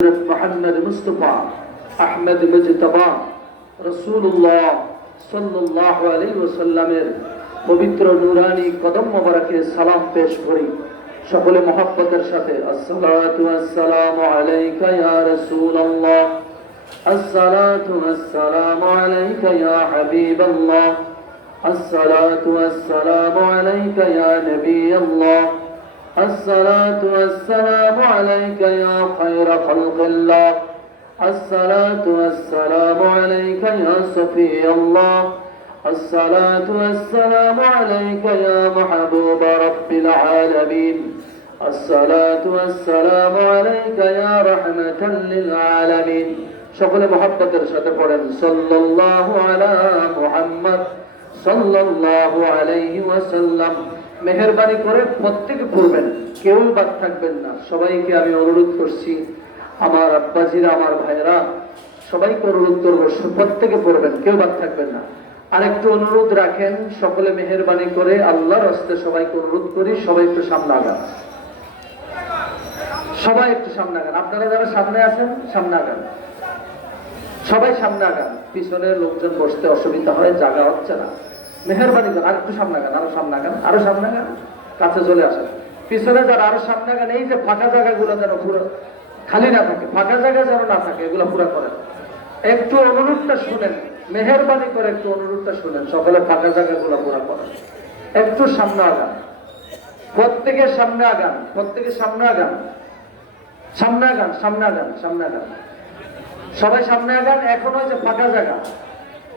মোহাম্মদ মুস্তাফা আহমদ মুজতবা রাসূলুল্লাহ সাল্লাল্লাহু আলাইহি ওয়াসাল্লামের পবিত্র নূরানি কদম মোবারকে সালাম পেশ করি সকলে মহব্বতের সাথে। আসসালাতু ওয়াসসালামু আলাইকা ইয়া রাসূলুল্লাহ, আসসালাতু ওয়াসসালামু আলাইকা ইয়া হাবিবাল্লাহ, আসসালাতু ওয়াসসালামু আলাইকা ইয়া নবিয়াল্লাহ, الصلاة والسلام عليك يا خير خلق الله، الصلاة والسلام عليك يا صفي الله، الصلاة والسلام عليك يا محبوب رب العالمين، الصلاة والسلام عليك يا رحمة للعالمين। সকলে মহব্বতের সাথে পড়েন সাল্লাল্লাহু আলা মুহাম্মদ সাল্লাল্লাহু আলাইহি ওয়াসাল্লাম। মেহেরবানি করে প্রত্যেকে পড়বেন, কেউ বাদ থাকবেন না। সবাইকে আমি অনুরোধ করছি, আমার আব্বাজিরা, আমার ভাইরা, সবাইকে অনুরোধ করবো প্রত্যেকে পড়বেন, কেউ বাদ থাকবেন না। আরেকটু অনুরোধ রাখেন, সকলে মেহেরবানি করে আল্লাহর হস্তে সবাইকে অনুরোধ করি, সবাই একটু সামনে আগান, সবাই একটু সামনে আগান। আপনারা যারা সামনে আছেন সামনে আগান, সবাই সামনে আগান। পিছনে লোকজন বসতে অসুবিধা হয়, জায়গা হচ্ছে না। মেহেরবানি করেন, আর একটু সামনে আগান, আরো সামনে আগান, আরো সামনে আগান, কাছে চলে আসেন। পিছনে যারা আরো সামনে আগান, এই যে ফাঁকা জায়গাগুলো যেন পুরো খালি না থাকে, ফাঁকা জায়গা যেন না থাকে, এগুলো পুরো করেন। একটু অনুরোধটা শুনেন, মেহেরবানি করে একটু অনুরোধটা শুনেন, সকলে ফাঁকা জায়গাগুলো পুরো করেন। একটু সামনে আগান, প্রত্যেকে সামনে আগান, প্রত্যেকে সামনে আগান, সামনে আগান, সামনে আগান, সামনে আগান, সবাই সামনে আগান। এখন ওই যে ফাঁকা জায়গা,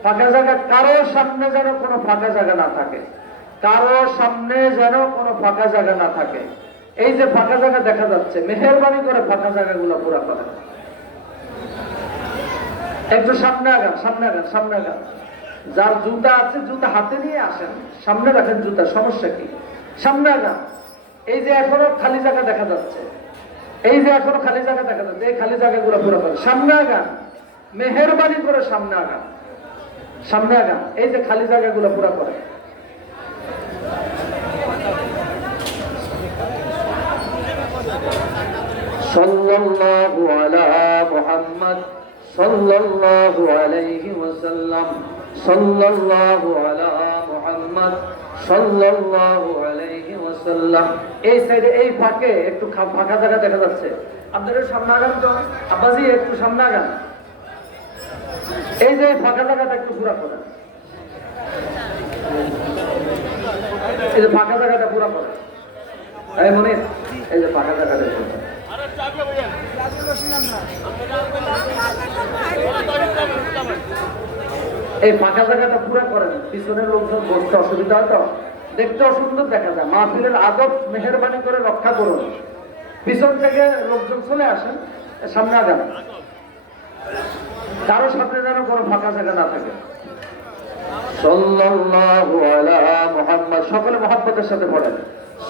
ফাঁকা জায়গা, কারো সামনে যেন কোনো ফাঁকা জায়গা না থাকে, কারো সামনে যেন কোনো ফাঁকা জায়গা না থাকে। এই যে ফাঁকা জায়গা দেখা যাচ্ছে, মেহেরবানি করে ফাঁকা জায়গাগুলো পুরো করেন। একটু সামনে আগান, সামনে আগান, সামনে আগান। যার জুতা আছে জুতা হাতে নিয়ে আসেন, সামনে রাখেন জুতা, সমস্যা কি? সামনে আগান। এই যে এখনো খালি জায়গা দেখা যাচ্ছে, এই যে এখনো খালি জায়গা দেখা যাচ্ছে, এই খালি জায়গাগুলো পুরো করেন। সামনে আগান, মেহেরবানি করে সামনে আগান, সামনে আগান। এই যে খালি জায়গাগুলো পুরো করে। সাল্লাল্লাহু আলা মুহাম্মদ সাল্লাল্লাহু আলাইহি ওয়াসাল্লাম, সাল্লাল্লাহু আলা মুহাম্মদ সাল্লাল্লাহু আলাইহি ওয়াসাল্লাম। এই সাইডে এই ফাঁকে একটু ফাঁকা জায়গা দেখা যাচ্ছে, আপনারা সামনে আগান তো। আব্বাজি একটু সামনে আগান। এই যে ফাঁকা জায়গাটা একটু পুরা করেন, এই যে ফাঁকা জায়গাটা পুরা করেন। এই মনির, এই যে ফাঁকা জায়গাটা, এই ফাঁকা জায়গাটা পুরা করেন। পিছনের লোকজন বসতে অসুবিধা হয় তো, দেখতে অসুন্দর দেখা যায়। মাহফিলের আদব মেহেরবানি করে রক্ষা করুন। পিছন থেকে লোকজন চলে আসেন, সামনে আগান। কারো সামনে যেন কোনো ফাঁকা জায়গা না থাকে। সাল্লাল্লাহু আলা মুহাম্মদ, সকলে মহব্বতের সাথে পড়েন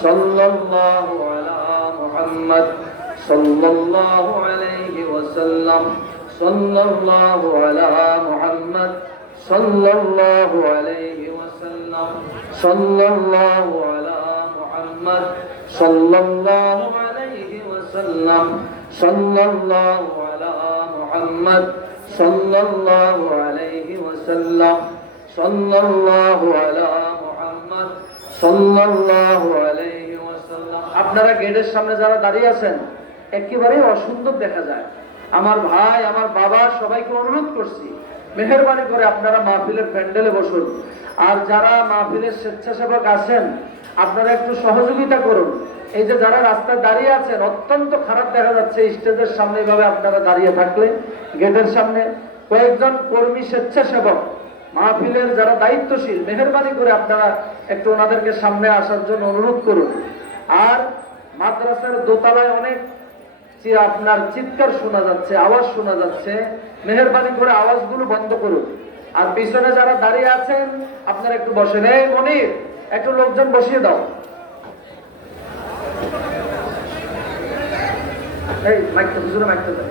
সাল্লাল্লাহু আলা মুহাম্মদ সাল্লাল্লাহু আলাইহি ওয়াসাল্লাম, সাল্লাল্লাহু আলা মুহাম্মদ সাল্লাল্লাহু আলাইহি ওয়াসাল্লাম, সাল্লাল্লাহু আলা মুহাম্মদ সাল্লাল্লাহু আলাইহি ওয়াসাল্লাম, সাল্লাল্লাহু আলা মুহাম্মদ সাল্লাল্লাহু আলাইহি ওয়াসাল্লাম, সাল্লাল্লাহু আলা মুহাম্মদ সাল্লাল্লাহু আলাইহি ওয়াসাল্লাম। আপনারা গেটের সামনে যারা দাঁড়িয়ে আছেন, একেবারে অসুন্দর দেখা যায়। আমার ভাই, আমার বাবা, সবাইকে অনুরোধ করছি, মেহেরবানি করে আপনারা মাহফিলের প্যান্ডেলে বসুন। আর যারা মাহফিলের স্বেচ্ছাসেবক আছেন, আপনারা একটু সহযোগিতা করুন। এই যে যারা রাস্তায় দাঁড়িয়ে আছেন, অত্যন্ত খারাপ দেখা যাচ্ছে স্টেজের সামনে এভাবে আপনারা দাঁড়িয়ে থাকলে। গেটের সামনে কয়েকজন কর্মী স্বেচ্ছাসেবক, মাহফিলের যারা দায়িত্বশীল, মেহেরবানি করে আপনারা একটু ওনাদেরকে সামনে আসার জন্য অনুরোধ করুন। আর মাদ্রাসার দোতলায় অনেক আপনার চিৎকার শোনা যাচ্ছে, আওয়াজ শোনা যাচ্ছে, মেহেরবানি করে আওয়াজগুলো বন্ধ করুন। আর পিছনে যারা দাঁড়িয়ে আছেন, আপনারা একটু বসেন। এই মনির, একটু লোকজন বসিয়ে দাও। এই মাইকটা পিছনে, মাইকটা দাও।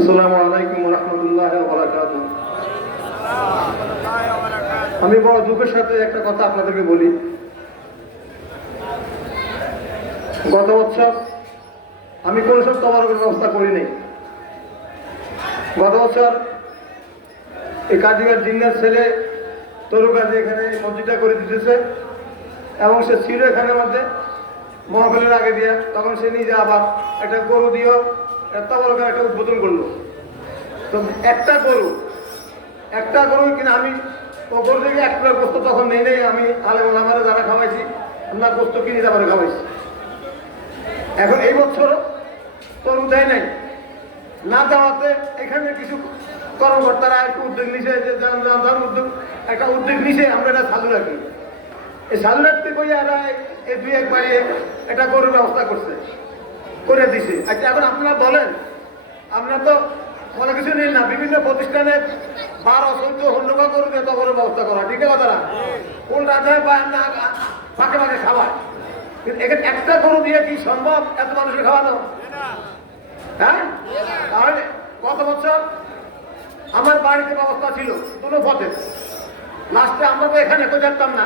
আসসালামু আলাইকুম ওয়া রাহমাতুল্লাহি ওয়া বারাকাতুহু। আমি বড় দুঃখের সাথে একটা কথা আপনাদেরকে বলি। গত বছর আমি কোনো সব তবারকের ব্যবস্থা করি নাই। গত বছর এই কাজীগার জিন্নার ছেলে তরু কাজী এখানে মসজিদটা করে দিতেছে এবং সে ছিল এখানের মধ্যে মহাফিলের আগে দিয়ে, তখন সে নিজে আবার একটা গরু দিয়েও তবারকের একটা উদ্বোধন করলো। তো একটা গরু কিনা আমি ও গরু থেকে এক কিলো গোস্ত তখন নেই আমি আলেম ওলামারে যারা খাওয়াইছি আমরা গোস্ত কিনে যাবার খাওয়াইছি। এখন এই বছর তরু দেয় নাই, না দেওয়াতে এখানে কিছু কর্মকর্তারা একটু উদ্যোগ নিছে, যে একটা উদ্যোগ নিছে, আমরা এটা চালু রাখি। এই চালু রাখতে কইয়া এরা এই দুই একবারে একটা গরুর ব্যবস্থা করে দিছে। আচ্ছা এখন আপনারা বলেন, আমরা তো কোনো কিছু নিল না, বিভিন্ন প্রতিষ্ঠানে 12-14 গরু দিয়ে তো গরুর ব্যবস্থা করা, ঠিক আছে তারা কোন রাজায় বা না ফাঁকে ফাঁকে খাওয়ায়, কিন্তু এখানে একটা গরু দিয়ে কি সম্ভব এত মানুষের খাওয়ানো? হ্যাঁ, তাহলে গত বছর আমার বাড়িতে ব্যবস্থা ছিল কোনো পথে, লাস্টে আমরা তো এখানে কেউ জানতাম না,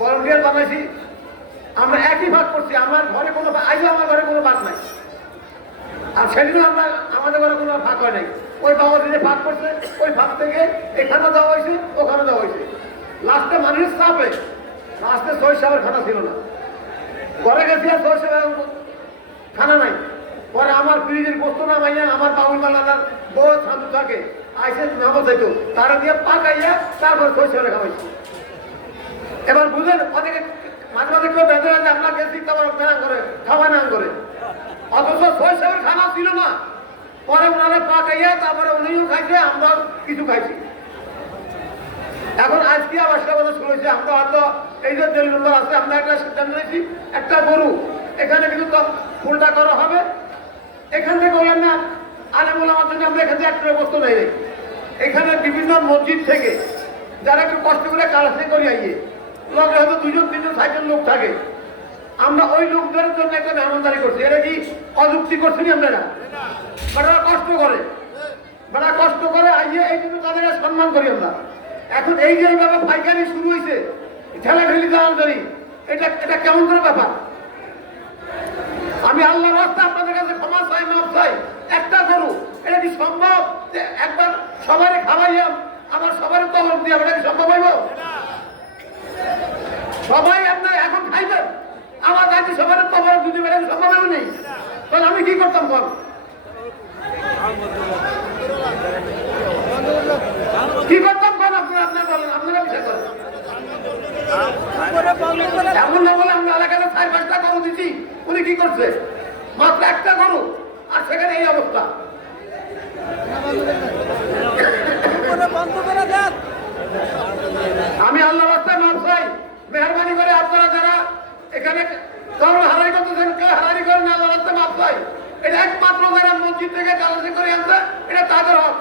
ভলেন্টিয়ার বানাইছি, আমরা একই ভাগ করছি। আমার ঘরে কোনো আজও আমার ঘরে কোনো ভাগ নাই, আর সেদিনও আমাদের ঘরে কোনো ভাগ হয় নাই। ওই বাবা যে ভাগ করছে ওই ভাগ থেকে এখানে দেওয়া হয়েছে, ওখানে দেওয়া হয়েছে। লাস্টে মানুষের চাপে লাস্টে 6 সাহেবের খানা ছিল না, ঘরে গেছি আর 6 সাহেবের খানা নাই। পরে আমার ফ্রিজের গোস্ত নামাইয়া আমার বাবুল মালার বউ শান্ত থাকে আইসে নামত যাইতো, তারা দিয়ে পাকাইয়া তারপর 6 সাহেবের খাওয়াইছি। এবার বুঝলেন, অনেকে মাঝে মাঝে কেউ বেঁধে আছে আমরা গেছি তোমার ফেরা করে খাওয়া না করে, অথচ 6 সাহেবের খানা ছিল না। পরে ওনারা পাকাইয়া তারপরে উনিও খাইছে, আমরা কিছু খাইছি। এখন আজকে আবার সে কথা শুনেছি, আমরা হয়তো এই যে জেল নম্বর আছে, আমরা একটা সিদ্ধান্ত নিয়েছি একটা গরু এখানে কিন্তু ফুলটা করা হবে। এখান থেকে বললেন না আরে বলে আমার জন্য আমরা এখান থেকে একটা বস্তু নেই, এখানে বিভিন্ন মসজিদ থেকে যারা একটু কষ্ট করে কালেকশন করে আইয়ে লগে হয়তো 2-3 সাইকেল লোক থাকে, আমরা ওই লোকদের জন্য একটা মেহমানদারি করছি। এটা কি অযুক্তি করছি আমরা না? বেড়া কষ্ট করে আইয়ে এই জন্য তাদের সম্মান করি আমরা। এখন এই যে এইভাবে পাইকারি শুরু হয়েছে, ঠেলাঠেলি দালালি, এটা কেমন করে ব্যাপার? আমি আল্লাহর রাস্তায় আপনাদের কাছে ক্ষমা চাই, মাফ চাই। একটা গরু এটা কি সম্ভব যে একবার সবারই খাওয়াইয়াম আমার সবারই তহর দিয়ে, এটা কি সম্ভব হইব? সবাই আপনার এখন খাইবেন, আমার কাছে সবারই তহর যদি বেড়ে সম্ভব হইব নেই, তাহলে আমি কি করতাম? বল কি করতাম? বল আপনার বলেন, আপনারা বিষয় করেন। এমন না বলে আমরা এলাকাতে 4-5টা গরু দিচ্ছি, উনি কি করছে? মাত্র একটা গরু, আর সেখানে এই অবস্থা। আমি আল্লাহ রাস্তায় মাফ চাই, মেহরবানি করে আপনারা যারা এখানে কারো হারাই করতেছেন, কেউ হারাই করেন, আল্লাহ রাস্তায় মাফ চাই। এটা একমাত্র যারা মসজিদ থেকে কালাসি করে আনছে, এটা তাদের হক।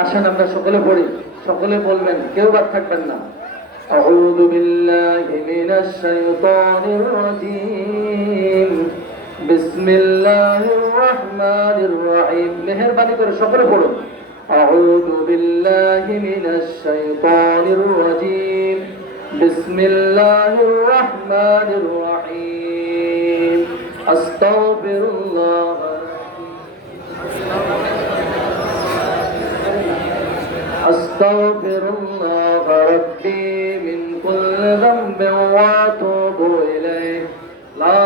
আসেন আমরা সকলে পড়ি, সকলে বলবেন, কেউ বাদ থাকবেন না। আউযু বিল্লাহি মিনাশ শাইতানির রাজীম, বিসমিল্লাহির রহমানির রহিম। মেহেরবানি করে সকলে পড়ুন। আউযু বিল্লাহি মিনাশ শাইতানির রাজীম, বিসমিল্লাহির রহমানির রহিম। আস্তাগফিরুল্লাহ أستغفر الله ربي من كل ذنب وأتوب إليه لا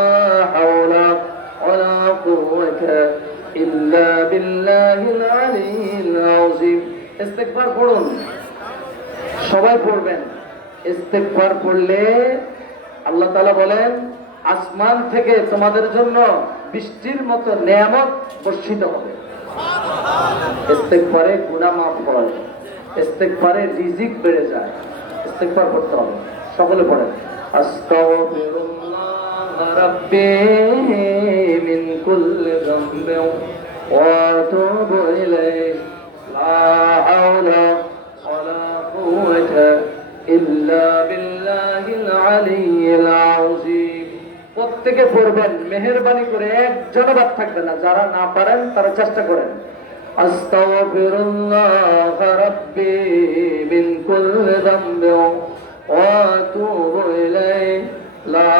حول ولا قوة إلا بالله العلي العظيم। ইস্তিগফার পড়ুন, সবাই পড়বেন। ইস্তিগফার পড়লে আল্লাহ তাআলা বলেন আসমান থেকে তোমাদের জন্য বৃষ্টির মতো নেয়ামত বর্ষিত হবে। ইস্তিগফারে গুনাহ মাফ হয়, ইস্তিগফারে রিজিক বেড়ে যায়। ইস্তিগফার করতে হবে, সকলে পড়েন। আস্তাগফিরুল্লাহ রাব্বি মিন কুল্লি যামবিন ওয়া আতুবু إليه لا حول ولا قوة إلا بالله العلي العظيم প্রত্যেকে পড়বেন মেহেরবানি করে একজনও বাদ থাকবে না যারা না পারেন তারা চেষ্টা করেন আস্তাগফিরুল্লাহ রাব্বি মিন কুল্লি যামবিন ওয়া আতুবু ইলাইহি লা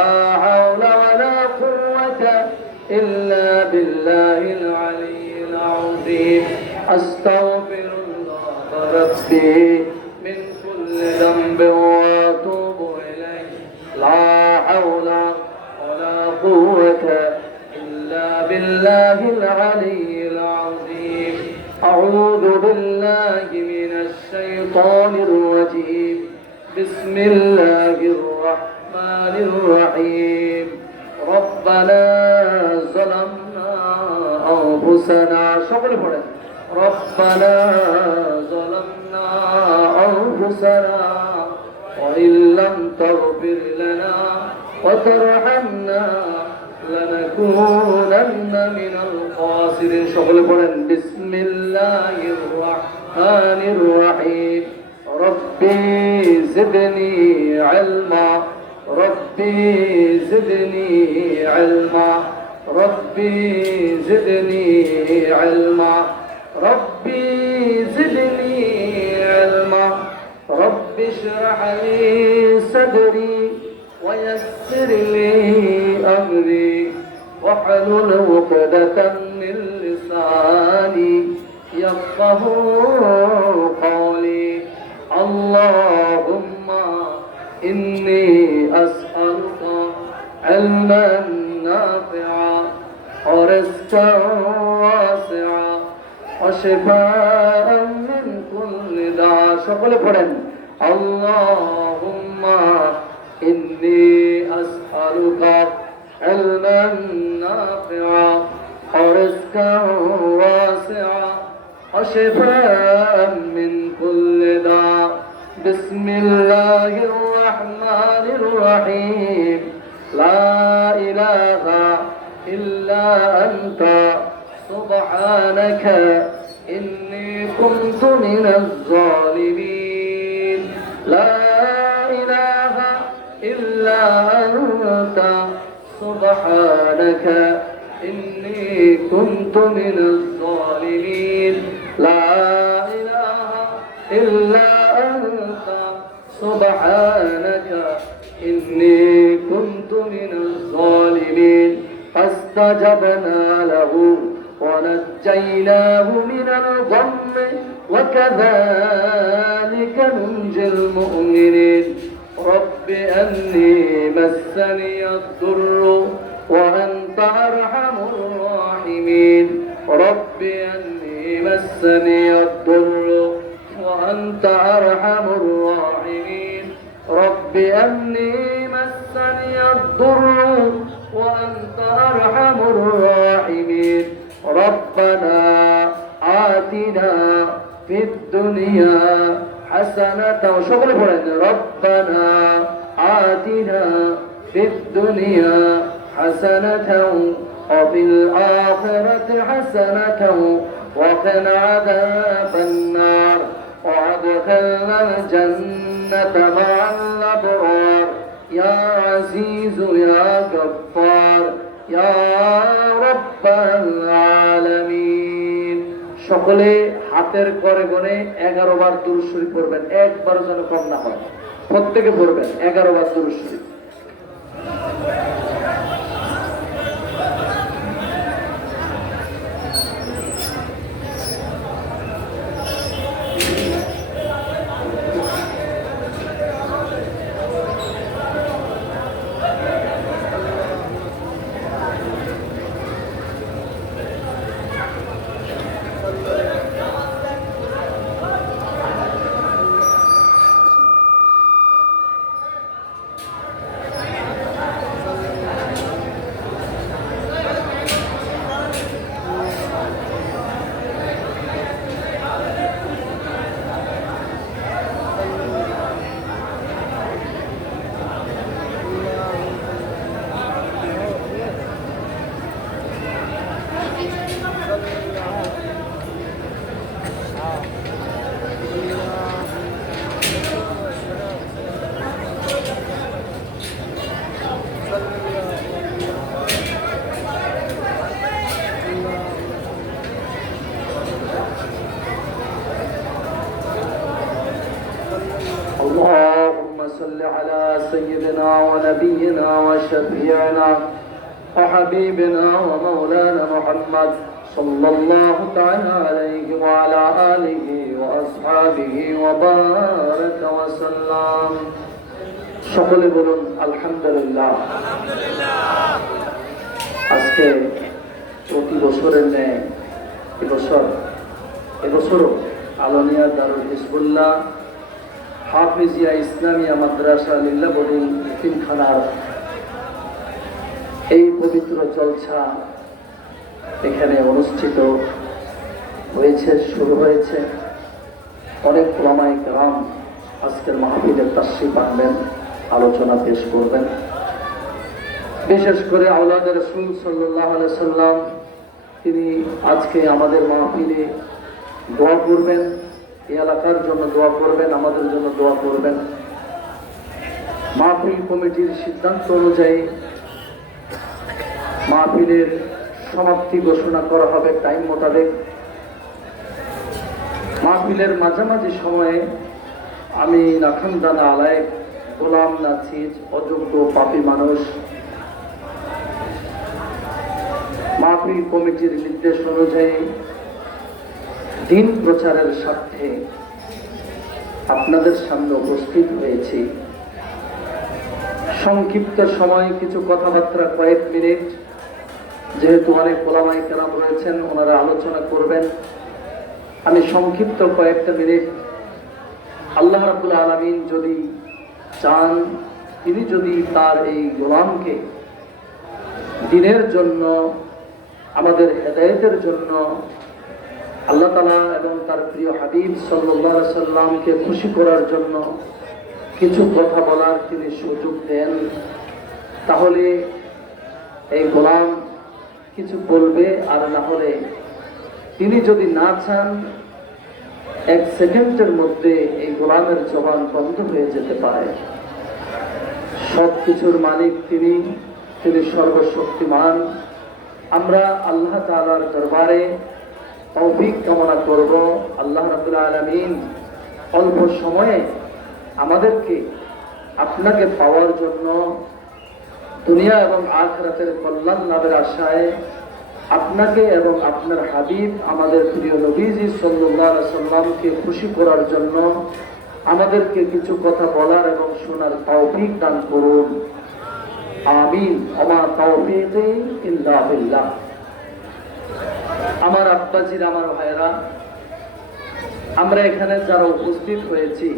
হাওলা ওয়ালা কুওয়াতা ইল্লা বিল্লাহিল আলিয়্যিল আযীম আস্তাগফিরুল্লাহ রাব্বি মিন কুল্লি যামবিন ওয়া আতুবু ইলাইহি লা হাওলা ولا قوة إلا بالله العلي العظيم أعوذ بالله من الشيطان الرجيم بسم الله الرحمن الرحيم ربنا ظلمنا أنفسنا شغل فرد ربنا ظلمنا أنفسنا وإن لم تغفر لنا وترحمنا لنكونن من الخاسرين شغل بلن بسم الله الرحمن الرحيم ربي زدني علما ربي زدني علما ربي زدني علما ربي زدني علما رب اشرح لي صدري ويسر لي أمري واحلل عقدة من لساني يفقه قولي اللهم إني أسألك علما نافعا ورزقا واسعا وشفاء من كل داء شغل فرن اللهم إني أسألك علما نافعا ورزقا واسعا وشفاء من كل داء بسم الله الرحمن الرحيم لا إله إلا أنت سبحانك إني كنت من الظالمين لا إله إلا أنت سبحانك إني كنت من الظالمين لا إله إلا أنت سبحانك إني كنت من الظالمين فاستجبنا له ونجيناه من الغم وكذلك ننجي المؤمنين رب أني مسني الضر وأنت أرحم الراحمين رب أني مسني الضر وأنت أرحم الراحمين رب أني مسني الضر وأنت أرحم الراحمين ربنا آتنا في الدنيا حسنة وشغل فرد ربنا آتنا في الدنيا حسنة وفي الآخرة حسنة وقنا عذاب النار وادخلنا الجنة مع الأبرار يا عزيز يا غفار يا رب العالمين সকলে হাতের করে গনে 11 বার দুরূদ শরীফ পড়বেন একবার যেন কম না হয় প্রত্যেকে পড়বেন 11 বার দুরূদ শরীফ نبينا وشفيعنا وحبيبنا ومولانا محمد صلى الله تعالى عليه وعلى آله وأصحابه وبارك وسلم সকলে বলুন আলহামদুলিল্লাহ। আজকে প্রতি বছরের ন্যায় এবছরও আলোনিয়া দারুল হিজবুল্লাহ হাফিজিয়া ইসলামিয়া মাদ্রাসা লিল্লাবদীন তিনখানার এই পবিত্র জলসা এখানে অনুষ্ঠিত হয়েছে, শুরু হয়েছে। অনেক উলামায়ে কেরাম আজকের মাহফিলের তাশরীফ আনবেন, আলোচনা পেশ করবেন। বিশেষ করে আওলাদে রাসূল সাল্লাল্লাহু আলাইহি সাল্লাম তিনি আজকে আমাদের মাহফিলে দোয়া করবেন, এই এলাকার জন্য দোয়া করবেন, আমাদের জন্য দোয়া করবেন। মাহফিল কমিটির সিদ্ধান্ত অনুযায়ী মাহফিলের সমাপ্তি ঘোষণা করা হবে টাইম মোতাবেক। মাহফিলের মাঝামাঝি সময়ে আমি নাখানদানা আলায়েক গোলাম নাচিজ অযোগ্য পাপী মানুষ মাহফিল কমিটির নির্দেশ অনুযায়ী দিন প্রচারের স্বার্থে আপনাদের সামনে উপস্থিত হয়েছি। সংক্ষিপ্ত সময় কিছু কথাবার্তা, কয়েক মিনিট, যেহেতু অনেক ওলামায়ে কেরাম রয়েছেন, ওনারা আলোচনা করবেন। আমি সংক্ষিপ্ত কয়েকটা মিনিট, আল্লাহ রাব্বুল আলামিন যদি চান, তিনি যদি তার এই গোলামকে দ্বীনের জন্য, আমাদের হেদায়েতের জন্য, আল্লাহ তাআলা এবং তার প্রিয় হাবিব সাল্লাল্লাহু আলাইহি সাল্লামকে খুশি করার জন্য কিছু কথা বলার তিনি সুযোগ দেন, তাহলে এই গোলাম কিছু বলবে। আর না হলে তিনি যদি না চান, এক সেকেন্ডের মধ্যে এই গোলামের জবান বন্ধ হয়ে যেতে পারে। সব কিছুর মালিক তিনি, তিনি সর্বশক্তিমান। আমরা আল্লাহ তাআলার দরবারে তৌফিক কামনা করব, আল্লাহ রাব্বুল আলামিন অল্প সময়ে আমাদেরকে আপনাকে পাওয়ার জন্য, দুনিয়া এবং আখিরাতের কল্যাণ লাভের আশায় আপনাকে এবং আপনার হাবিব আমাদের প্রিয় নবীজি সাল্লাল্লাহু আলাইহি সাল্লামকে খুশি করার জন্য আমাদেরকে কিছু কথা বলার এবং শোনার তৌফিক দান করুন। আমিন। ওমা তাওফীকি ইল্লা বিল্লাহ। আমার আব্বাজির, আমার ভাইরা, আমরা এখানে যারা উপস্থিত হয়েছি,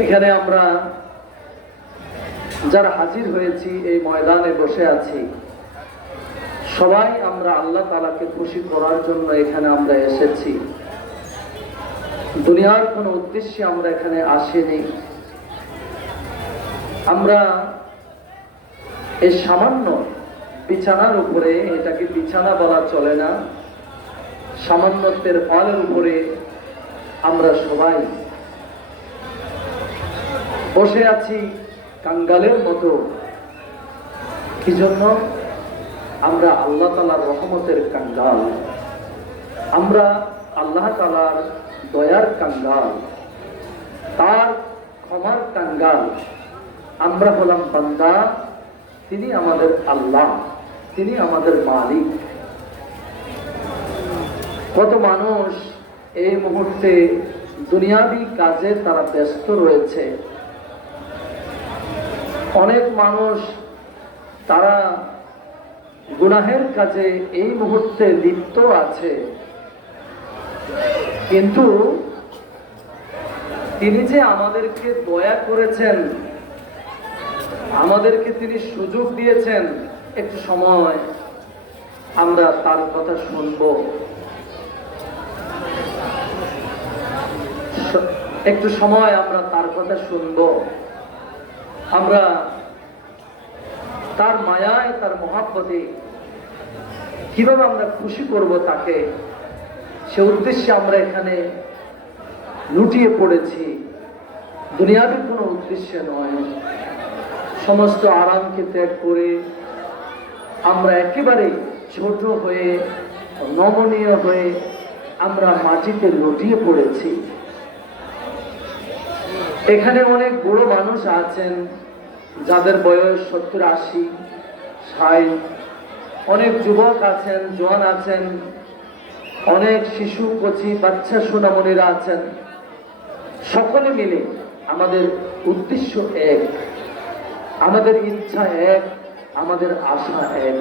এখানে আমরা যারা হাজির হয়েছি, এই ময়দানে বসে আছি, সবাই আমরা আল্লাহ তাআলাকে খুশি করার জন্য এখানে আমরা এসেছি। দুনিয়ার কোনো উদ্দেশ্যে আমরা এখানে আসিনি। আমরা এই সামান্য বিছানার উপরে, এটাকে বিছানা বলা চলে না, সামান্যত্বের ফলের উপরে আমরা সবাই বসে আছি কাঙ্গালের মতো। কি জন্য? আমরা আল্লাহ তাআলার রহমতের কাঙ্গাল, আমরা আল্লাহ তাআলার দয়ার কাঙ্গাল, তার ক্ষমার কাঙ্গাল। আমরা হলাম বান্দা, তিনি আমাদের আল্লাহ, তিনি আমাদের মালিক। কত মানুষ এই মুহূর্তে দুনিয়াবি কাজে তারা ব্যস্ত রয়েছে। অনেক মানুষ তারা গুনাহের কাজে এই মুহূর্তে লিপ্ত আছে, কিন্তু তিনি যে আমাদেরকে দয়া করেছেন, আমাদেরকে তিনি সুযোগ দিয়েছেন, একটু সময় আমরা তার কথা শুনব, একটু সময় আমরা তার কথা শুনব। আমরা তার মায়ায়, তার মহাব্বতে কিভাবে আমরা খুশি করব তাকে, সে উদ্দেশ্যে আমরা এখানে লুটিয়ে পড়েছি। দুনিয়াবি কোনো উদ্দেশ্যে নয়। সমস্ত আরামকে ত্যাগ করে আমরা একেবারে ছোট হয়ে, নমনীয় হয়ে আমরা মাটিতে লুটিয়ে পড়েছি। এখানে অনেক বড় মানুষ আছেন, যাদের বয়স 70, 80, 60, অনেক যুবক আছেন, জওয়ান আছেন, অনেক শিশু, কচি, বাচ্চা, সোনামণিরা আছেন। সকলে মিলে আমাদের উদ্দেশ্য এক, আমাদের ইচ্ছা এক, আমাদের আশা এক।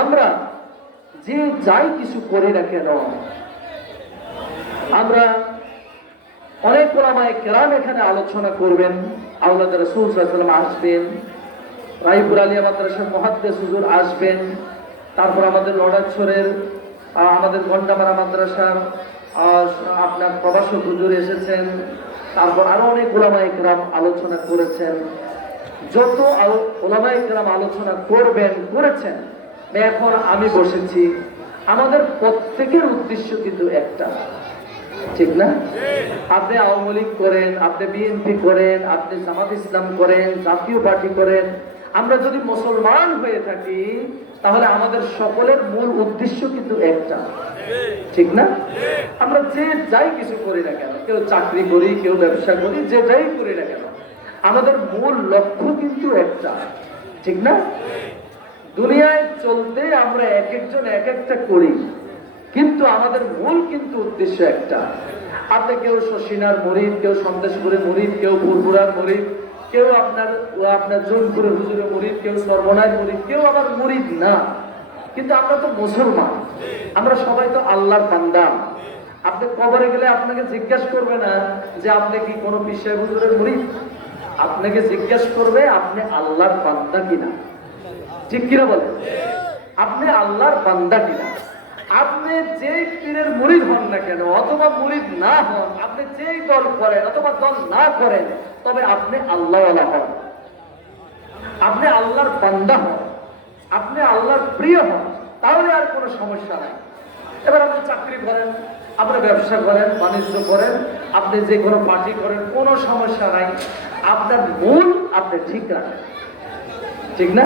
আমরা যে যাই কিছু করি না কেন, আমরা অনেক ওলামায়ে কেরাম এখানে আলোচনা করবেন। আওলাদ রাসূল সাল্লাল্লাহু আলাইহি ওয়াসাল্লাম আসবেন, রায়পুর আলিয়া মাদ্রাসার মুহাদ্দিস হুজুর আসবেন, তারপর আমাদের লড়াছড়ের আমাদের গন্ডামারা মাদ্রাসার আপনার প্রভাষক হুজুর এসেছেন, তারপর আরো অনেক ওলামায়ে কেরাম আলোচনা করেছেন। যত ওলামায়ে কেরাম আলোচনা করেছেন, এখন আমি বসেছি। আমাদের প্রত্যেকের উদ্দেশ্য কিন্তু একটা, ঠিক না? আপনি আওয়ামী লীগ করেন, আপনি বিএনপি করেন, আপনি জামাত ইসলাম করেন, জাতীয় পার্টি করেন, আমরা যদি মুসলমান হয়ে থাকি তাহলে আমাদের সকলের মূল উদ্দেশ্য কিন্তু একটা, ঠিক না? আমরা যে যাই কিছু করি না কেন, কেউ চাকরি করি, কেউ ব্যবসা করি, যে যাই করি না কেন, আমাদের মূল লক্ষ্য কিন্তু একটা, ঠিক না? দুনিয়ায় চলতে আমরা এক একজন এক একটা করি, কিন্তু আমাদের মূল কিন্তু উদ্দেশ্য একটা। আপনি কেউ শশিনার মুরিদ, কেউ সন্দেশপুরের মুরিদ, কেউ ফুরফুরার মুরিদ, কেউ আপনার জৌনপুরের হুজুরের মুরিদ, কেউ সর্বনায়ের মুরিদ, কেউ আবার মুরিদ না, কিন্তু আমরা তো মুসলমান, আমরা সবাই তো আল্লাহর বান্দা। আপনি কবরে গেলে আপনাকে জিজ্ঞাসা করবে না যে আপনি কি কোনো পীর সাহেব হুজুরের মুরিদ, আপনাকে জিজ্ঞাসা করবে আপনি আল্লাহর বান্দা কিনা, ঠিক কিনা বলেন? আপনি আল্লাহর বান্দা কিনা। আপনি যে পীরের মুরিদ হন না কেন, অথবা মুরিদ না হন, আপনি যেই দল করেন অথবা দল না করেন, তবে আপনি আল্লাহওয়ালা হন, আপনি আল্লাহর বান্দা হন, আপনি আল্লাহর প্রিয় হন, তাহলে আর কোনো সমস্যা নাই। এবার আপনি চাকরি করেন, আপনি ব্যবসা করেন, বাণিজ্য করেন, আপনি যে কোনো পার্টি করেন, কোনো সমস্যা নাই। আপনার মূল আপনি ঠিক রাখেন, ঠিক না?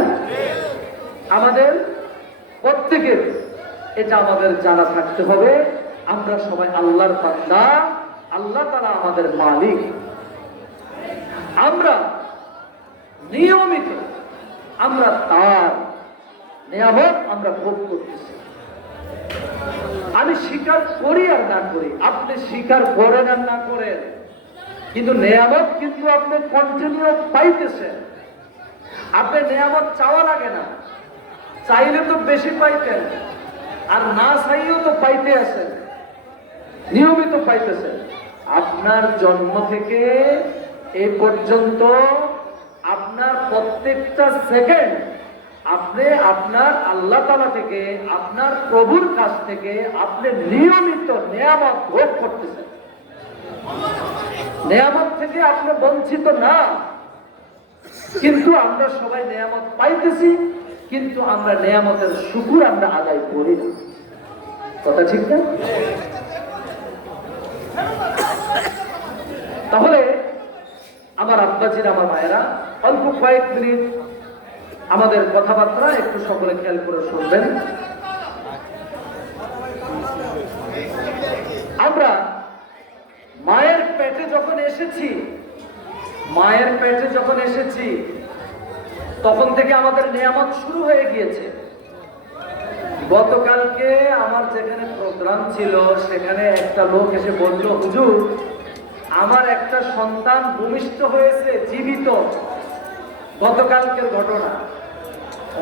আমাদের প্রত্যেকের এটা আমাদের জানা থাকতে হবে, আমরা সবাই আল্লাহর বান্দা, আল্লাহ তাআলা আমাদের মালিক। আমরা নিয়মিত আমরা তার নিয়ামত আমরা ভোগ করতেছি। আমি স্বীকার করি আর না করি, আপনি স্বীকার করেন আর না করেন, কিন্তু নিয়ামত কিন্তু আপনি কন্টিনিউ পাইতেছেন। আপনি নিয়ামত চাওয়া লাগে না, চাইলে তো বেশি পাইতেন, আর না চাইলেও তো পাইতে আছেন, নিয়মিত পাইতেছেন। আপনার জন্ম থেকে এই পর্যন্ত আপনার প্রত্যেকটা সেকেন্ড আপনি আপনার আল্লাহ তাআলা থেকে, আপনার প্রভুর কাছ থেকে আপনি নিয়মিত নিয়ামত ভোগ করতেছেন। নিয়ামত থেকে আপনি বঞ্চিত না, কিন্তু আমরা সবাই নিয়ামত পাইতেছি, কিন্তু আমরা নিয়ামতের শুকর আমরা আদায় করি না। কথা ঠিক না? তাহলে আমার আব্বাজির, আমার মায়েরা, অল্প কয়েক মিনিট আমাদের কথাবার্তা একটু সকলে খেয়াল করে শুনবেন। আমরা মায়ের পেটে যখন এসেছি তখন থেকে আমাদের নিয়ামত শুরু হয়ে গিয়েছে। গতকালকে আমার যেখানে প্রোগ্রাম ছিল সেখানে একটা লোক এসে বলল, হুজুর আমার একটা সন্তান ভূমিষ্ঠ হয়েছে জীবিত। গতকালকের ঘটনা,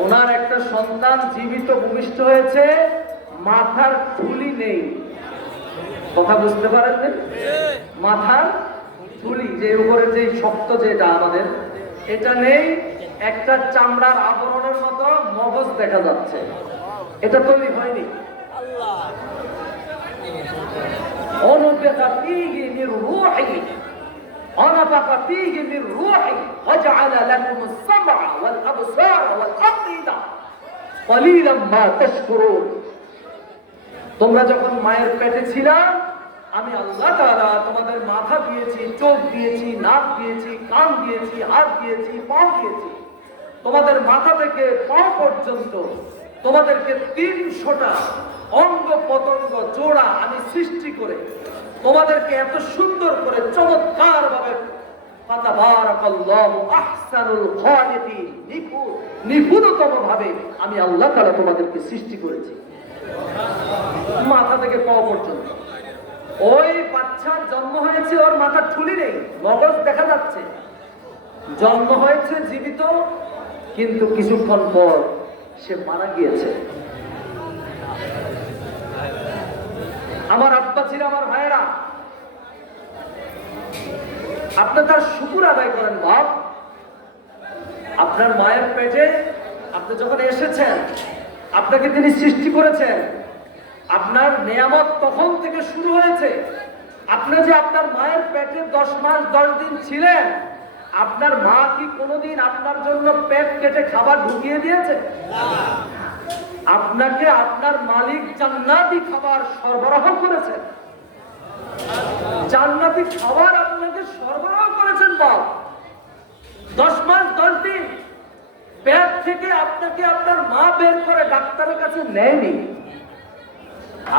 ওনার একটা সন্তান জীবিত ভূমিষ্ঠ হয়েছে, মাথার ঠুলি নেই। কথা বুঝতে পারেন? মাথার ঠুলি, যে উপরে যে শক্ত যেটা আমাদের, এটা নেই, একটা চামড়ার আবরণের মতো মগজ দেখা যাচ্ছে, এটা তৈরি হয়নি। অনুফিকা ফীহি মির রূহি ونفخ فيه من روحه وجعل لكم السمع والأبصار والأفئدة قليلا ما تشكرون। তোমরা যখন মায়ের পেটে ছিলা, আমি আল্লাহ তাআলা তোমাদের মাথা দিয়েছি, চোখ দিয়েছি, নাক দিয়েছি, কান দিয়েছি, হাত দিয়েছি, পা দিয়েছি। তোমাদের মাথা থেকে পা পর্যন্ত তোমাদেরকে 300টা অঙ্গ পতঙ্গ জোড়া আমি সৃষ্টি করে তোমাদেরকে এত সুন্দর করে চমৎকার ভাবে ফাতাবারাকাল্লাহু আহসানুল খালিকিন, নিপুণতম ভাবে আমি আল্লাহ তাআলা তোমাদেরকে সৃষ্টি করেছি, মাথা থেকে পা পর্যন্ত। ওই বাচ্চার জন্ম হয়েছে, ওর মাথার ঠুলি নেই, মগজ দেখা যাচ্ছে, জন্ম হয়েছে জীবিত, কিন্তু কিছুক্ষণ পর সে মারা গিয়েছে। আমার আব্বা ছিল, আমার ভাইয়েরা, আপনি তার শুকর আদায় করেন বাপ। আপনার মায়ের পেটে আপনি যখন এসেছেন, আপনাকে তিনি সৃষ্টি করেছেন, আপনার নিয়ামত তখন থেকে শুরু হয়েছে। আপনি যে আপনার মায়ের পেটে 10 মাস 10 দিন ছিলেন, আপনার মা কি কোনোদিন আপনার জন্য পেট কেটে খাবার ঢুকিয়ে দিয়েছে? আপনাকে আপনার মালিক জান্নাতি খাবার সরবরাহ করেছেন, জান্নাতি খাবার আপনাকে সরবরাহ করেছেন বাপ। 10 মাস 10 দিন পেট থেকে আপনাকে আপনার মা বের করে ডাক্তারের কাছে নেয়নি।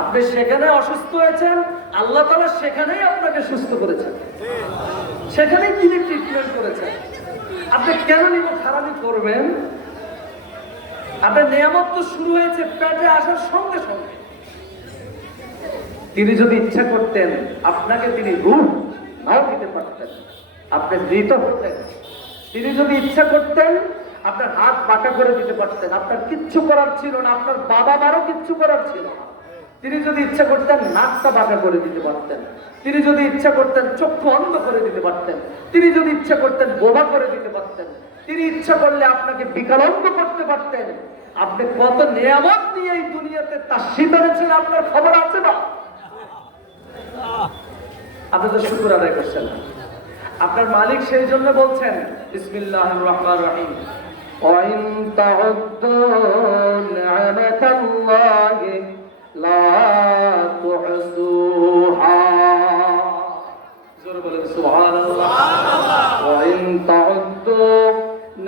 আপনি সেখানে অসুস্থ হয়েছেন, আল্লাহ তাআলা সেখানেই আপনাকে সুস্থ করেছেন, সেখানেই তিনি ট্রিটমেন্ট করেছেন। আপনি কেন নিব খারাপই করবেন? আপনার নিয়ামত তো শুরু হয়েছে পেটে আসার সঙ্গে সঙ্গে। তিনি যদি ইচ্ছা করতেন আপনাকে তিনি রূহ নাও দিতে পারতেন, আপনি মৃত হতেন। তিনি যদি ইচ্ছা করতেন আপনার হাত বাঁকা করে দিতে পারতেন, আপনার কিচ্ছু করার ছিল না, আপনার বাবা মারও কিচ্ছু করার ছিল না। তিনি যদি ইচ্ছা করতেন নাকটা বাঁকা করে দিতে পারতেন, তিনি যদি ইচ্ছা করতেন চক্ষু অন্ধ করে দিতে পারতেন, তিনি যদি ইচ্ছা করতেন বোবা করে দিতে পারতেন, তিনি ইচ্ছা করলে আপনাকে বিকলাঙ্গ করতে পারতেন। আপনি কত নিয়ামত নিয়ে এই দুনিয়াতে তাসিদ এনেছেন, আপনার খবর আছে না? আপনি তো শুকর আদায় করছেন না। আপনার মালিক সেই জন্য বলছেন বিসমিল্লাহির রহমানির রহিম, ওয়াইন তাউদ্দু নি'মাতাল্লাহি লা তুহসুহা। জোরে বলেন সুবহানাল্লাহ। ওয়াইন তাউদ্দু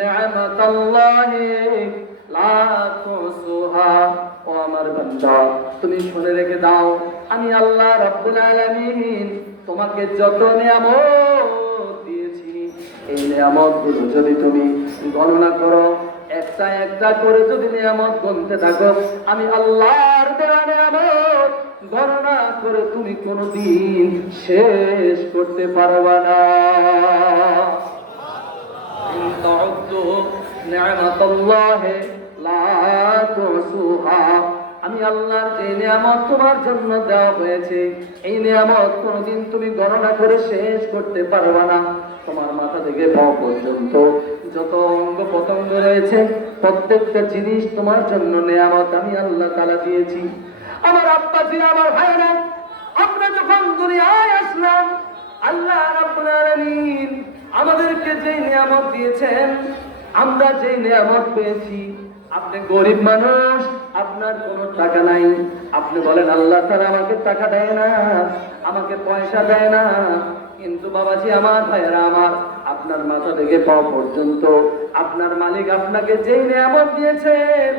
নি'মাতাল্লাহি লা তুহসুহা। ও আমার বান্দা, তুমি শুনে রেখে দাও, আমি আল্লাহ রাব্বুল আলামিন তোমাকে যত নিয়ামত দিয়েছি, এই নিয়ামতগুলো যদি তুমি গণনা করো, একটা একটা করে যদি নিয়ামত গুনতে থাকো, আমি আল্লাহর দেওয়া নিয়ামত গণনা করে তুমি কোনোদিন শেষ করতে পারবা না। ইন তাউদ্দু নি'মাতাল্লাহি লা তুহসুহা। আমি আল্লাহর যে নিয়ামত তোমার জন্য দেওয়া হয়েছে, এই নিয়ামত কোনোদিন তুমি গণনা করে শেষ করতে পারবা না। তোমার মাথা থেকে পা পর্যন্ত যত অঙ্গ প্রত্যঙ্গ রয়েছে, প্রত্যেকটা জিনিস তোমার জন্য নিয়ামত আমি আল্লাহ তাআলা দিয়েছি। আমার আব্বা ছিল, আমার ভাইরা, আমরা যখন দুনিয়ায় আসলাম, আল্লাহ রাব্বুল আলামিন আমাদেরকে যে নিয়ামত দিয়েছেন, আমরা যে নিয়ামত পেয়েছি। আপনি গরিব মানুষ, আপনার কোনো টাকা নাই, আপনি বলেন আল্লাহ তাআলা আমাকে টাকা দেয় না, আমাকে পয়সা দেয় না। কিন্তু বাবাজি, আমার ভাইয়েরা আমার, আপনার মাথা থেকে পা পর্যন্ত আপনার মালিক আপনাকে যেই নিয়ামত দিয়েছেন,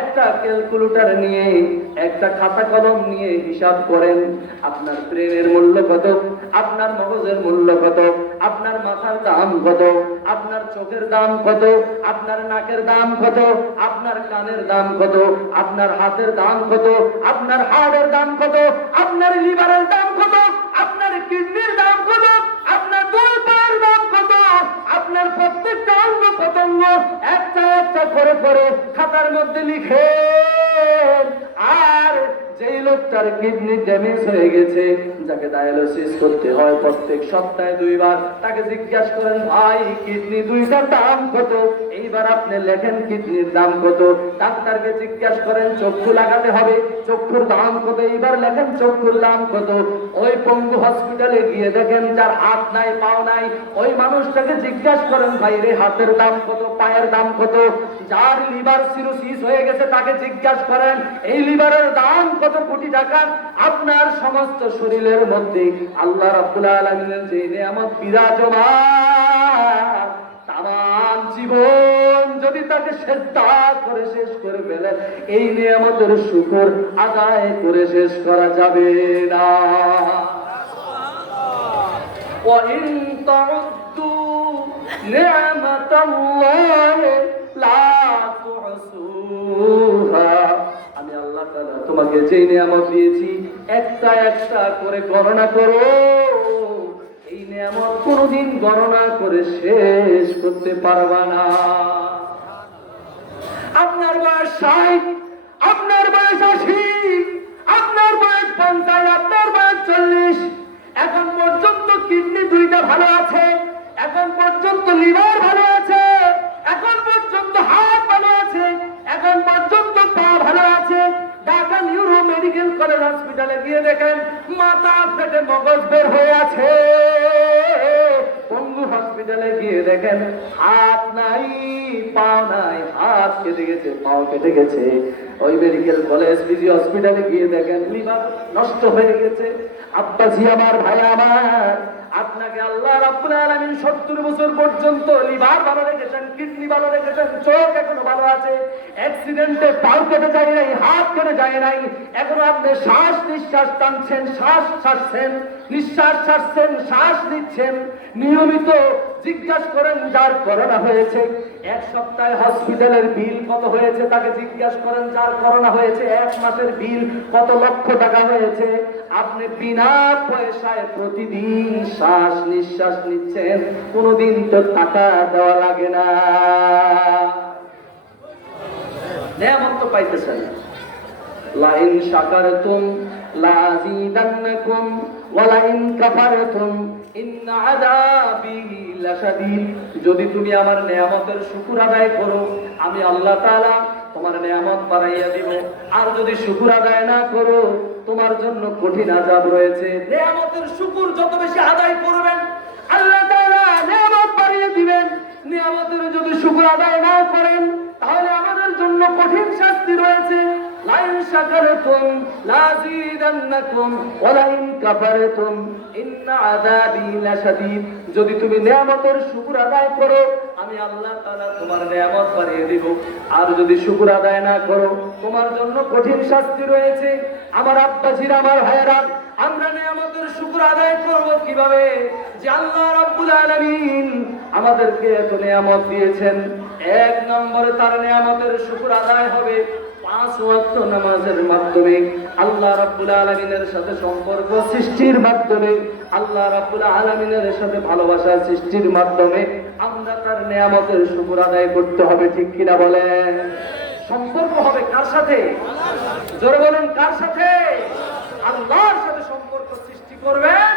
একটা ক্যালকুলেটর নিয়ে, একটা খাতা কলম নিয়ে হিসাব করেন। আপনার ব্রেনের মূল্য কত, আপনার মগজের মূল্য কত, আপনার মাথার দাম কত, আপনার চোখের দাম কত, আপনার নাকের দাম কত, আপনার কানের দাম কত, আপনার হাতের দাম কত, আপনার হাড়ের দাম কত, আপনার লিভারের দাম কত, আপনার কিডনির দাম কত, আপনার দুই পায়ের দাম কত, আপনার প্রত্যেকটা অঙ্গ প্রত্যঙ্গ একটা একটা করে করে খাতার মধ্যে লিখে। আর যেই লোকটার কিডনি ড্যামেজ হয়ে গেছে, যাকে ডায়ালিসিস করতে হয় প্রত্যেক সপ্তাহে 2 বার, তাকে জিজ্ঞাসা করেন ভাই কিডনি 2টার দাম কত, এইবার আপনি লেখেন কিডনির দাম কত। ডাক্তারকে জিজ্ঞাসা করেন চক্ষু লাগাতে হবে, চক্ষুর দাম কত, এইবার লেখেন চক্ষুর দাম কত। ওই পঙ্গু হসপিটালে গিয়ে দেখেন যার হাত নাই পাও নাই, ওই মানুষটাকে জিজ্ঞাসা করেন ভাই রে হাতের দাম কত, পায়ের দাম কত। যার লিভার সিরোসিস হয়ে গেছে তাকে জিজ্ঞাসা করেন এই লিভারের দাম কত কোটি টাকা। আপনার সমস্ত শরীরের মধ্যে আল্লাহ রাব্বুল আলামিনের যে নিয়ামত বিরাজমান, তামাম জীবন যদি তাকে সেজদা করে শেষ করে ফেলে, এই নিয়ামতের শুকর আদায় করে শেষ করা যাবে না। ওয়া ইন তাউদ্দু নি'মাতাল্লাহি লা তুহসুহা। আমি আল্লাহ তাআলা তোমাকে যে নিয়ামত দিয়েছি একটা একটা করে গণনা করো। এই নিয়ামত কোনোদিন গণনা করে শেষ করতে পারবা না। আপনার বয়স 60, আপনার বয়স 80, আপনার বয়স 50, আপনার বয়স 40, এখন পর্যন্ত কিডনি দুইটা ভালো আছে, এখন পর্যন্ত লিভার ভালো আছে, এখন পর্যন্ত হার্ট ভালো আছে, এখন পর্যন্ত পা ভালো আছে। ঢাকা নিউরো মেডিকেল কলেজ হসপিটালে গিয়ে দেখেন মাথা ফেটে মগজ বের হয়ে আছে। পঙ্গু হসপিটালে গিয়ে দেখেন হাত নাই, পা নাই, হাত কেটে গেছে, পাও কেটে গেছে। ওই মেডিকেল কলেজ পিজি হসপিটালে গিয়ে দেখেন লিভার নষ্ট হয়ে গেছে। আব্বাজি আমার, ভাই আমার, আপনাকে আল্লাহ রাব্বুল আলামিন 70 বছর পর্যন্ত লিভার ভালো রেখেছেন, কিডনি ভালো রেখেছেন, চোখ এখনো ভালো আছে, অ্যাক্সিডেন্টে পাও কেটে যায় নাই, হাত কেটে যায় নাই, এখনো আপনি শ্বাস নিঃশ্বাস টানছেন, শ্বাস ছাড়ছেন, নিঃশ্বাস ছাড়ছেন, শ্বাস নিচ্ছেন। নিয়মিত জিজ্ঞাসা করেন যার করোনা হয়েছে 1 সপ্তাহে হসপিটালের বিল কত হয়েছে, তাকে জিজ্ঞাসা করেন যার করোনা হয়েছে 1 মাসের বিল কত লক্ষ টাকা হয়েছে। আপনি বিনা পয়সায় প্রতিদিন শ্বাস নিঃশ্বাস নিচ্ছেন, কোনোদিন তো টাকা দেওয়া লাগে না। নিয়ামত তো পাইতেছেন। লাইন শাকারতুম লাযীদান্নাকুম ওয়া লাইন কাফারতুম ইন্না আযাবি লাশাদীদ। যদি তুমি আমার নিয়ামতের শুকর আদায় করো, আমি আল্লাহ তাআলা তোমার নিয়ামত বাড়াইয়া দিব। আর যদি শুকর আদায় না করো, তোমার জন্য কঠিন আযাব রয়েছে। নিয়ামতের শুকর যত বেশি আদায় করবেন, আল্লাহ তাআলা নিয়ামত বাড়িয়ে দিবেন। নিয়ামতের যদি শুকর আদায় না করেন, তাহলে আমাদের জন্য কঠিন শাস্তি রয়েছে। লাইন শাকারতুম লাযীদান্নাকুম ওয়া লাইন কাফারতুম ইন্না আযাবি লাশাদীদ। যদি তুমি নিয়ামতের শুকর আদায় করো, আমি আল্লাহ তাআলা তোমার নিয়ামত বাড়িয়ে দিব। আর যদি শুকর আদায় না করো, তোমার জন্য কঠিন শাস্তি রয়েছে। আমার আব্বাজিরা, আমার ভাইয়েরা, আমরা নিয়ামতের শুকর আদায় করব কিভাবে? যে আল্লাহ রাব্বুল আলামিন আমাদেরকে এত নিয়ামত দিয়েছেন। 1 নম্বরে তার নিয়ামতের শুকর আদায় হবে 5 ওয়াক্ত নামাজের মাধ্যমে, আল্লাহ রাব্বুল আলামিনের সাথে সম্পর্ক সৃষ্টির মাধ্যমে, আল্লাহ রাব্বুল আলামিনের সাথে ভালোবাসা সৃষ্টির মাধ্যমে আমরা তার নিয়ামতের শুকর আদায় করতে হবে। ঠিক কিনা বলেন? সম্পর্ক হবে কার সাথে? জোরে বলুন, কার সাথে? আল্লাহর সাথে সম্পর্ক সৃষ্টি করবেন,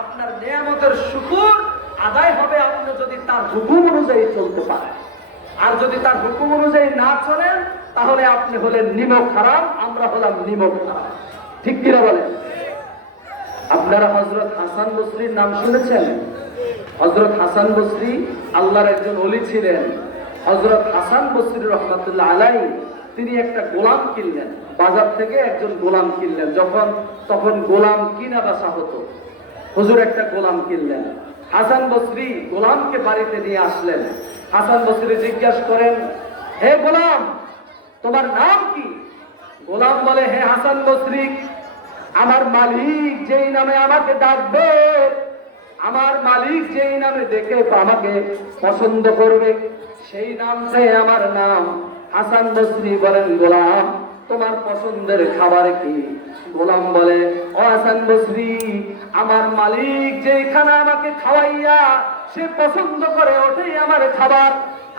আপনার নিয়ামতের শুকর আদায় হবে আপনি যদি তার হুকুম অনুযায়ী চলতে পারেন। আর যদি তার হুকুম অনুযায়ী না চলেন, তাহলে আপনি হলেন নিমক হারাম, আমরা হলাম নিমক হারাম। ঠিক কিনা বলেন? আপনারা হযরত হাসান বসরির নাম শুনেছেন? হযরত হাসান বসরি আল্লাহর একজন ওলি ছিলেন। হযরত হাসান বসরি রাহমাতুল্লাহ আলাইহি তিনি একটা গোলাম কিনলেন, বাজার থেকে একজন গোলাম কিনলেন। তখন গোলাম কিনা বেচা হতো। হুজুর একটা গোলাম কিনলেন। হাসান বসরি গোলামকে বাড়িতে নিয়ে আসলেন। হাসান বসরি জিজ্ঞাসা করেন, হে গোলাম, তোমার নাম কি? গোলাম বলে, হে হাসান বসরি, আমার মালিক যেই নামে আমাকে ডাকবে, আমার মালিক যেই নামে ডেকে আমাকে পছন্দ করবে, সেই নামটাই আমার নাম। হাসান বসরি বলেন, গোলাম, তোমার পছন্দের খাবার কি? গোলাম বলে, ও হাসান বসরি, আমার মালিক যেখানে আমাকে খাওয়াইয়া সে পছন্দ করে ওটাই আমার খাবার।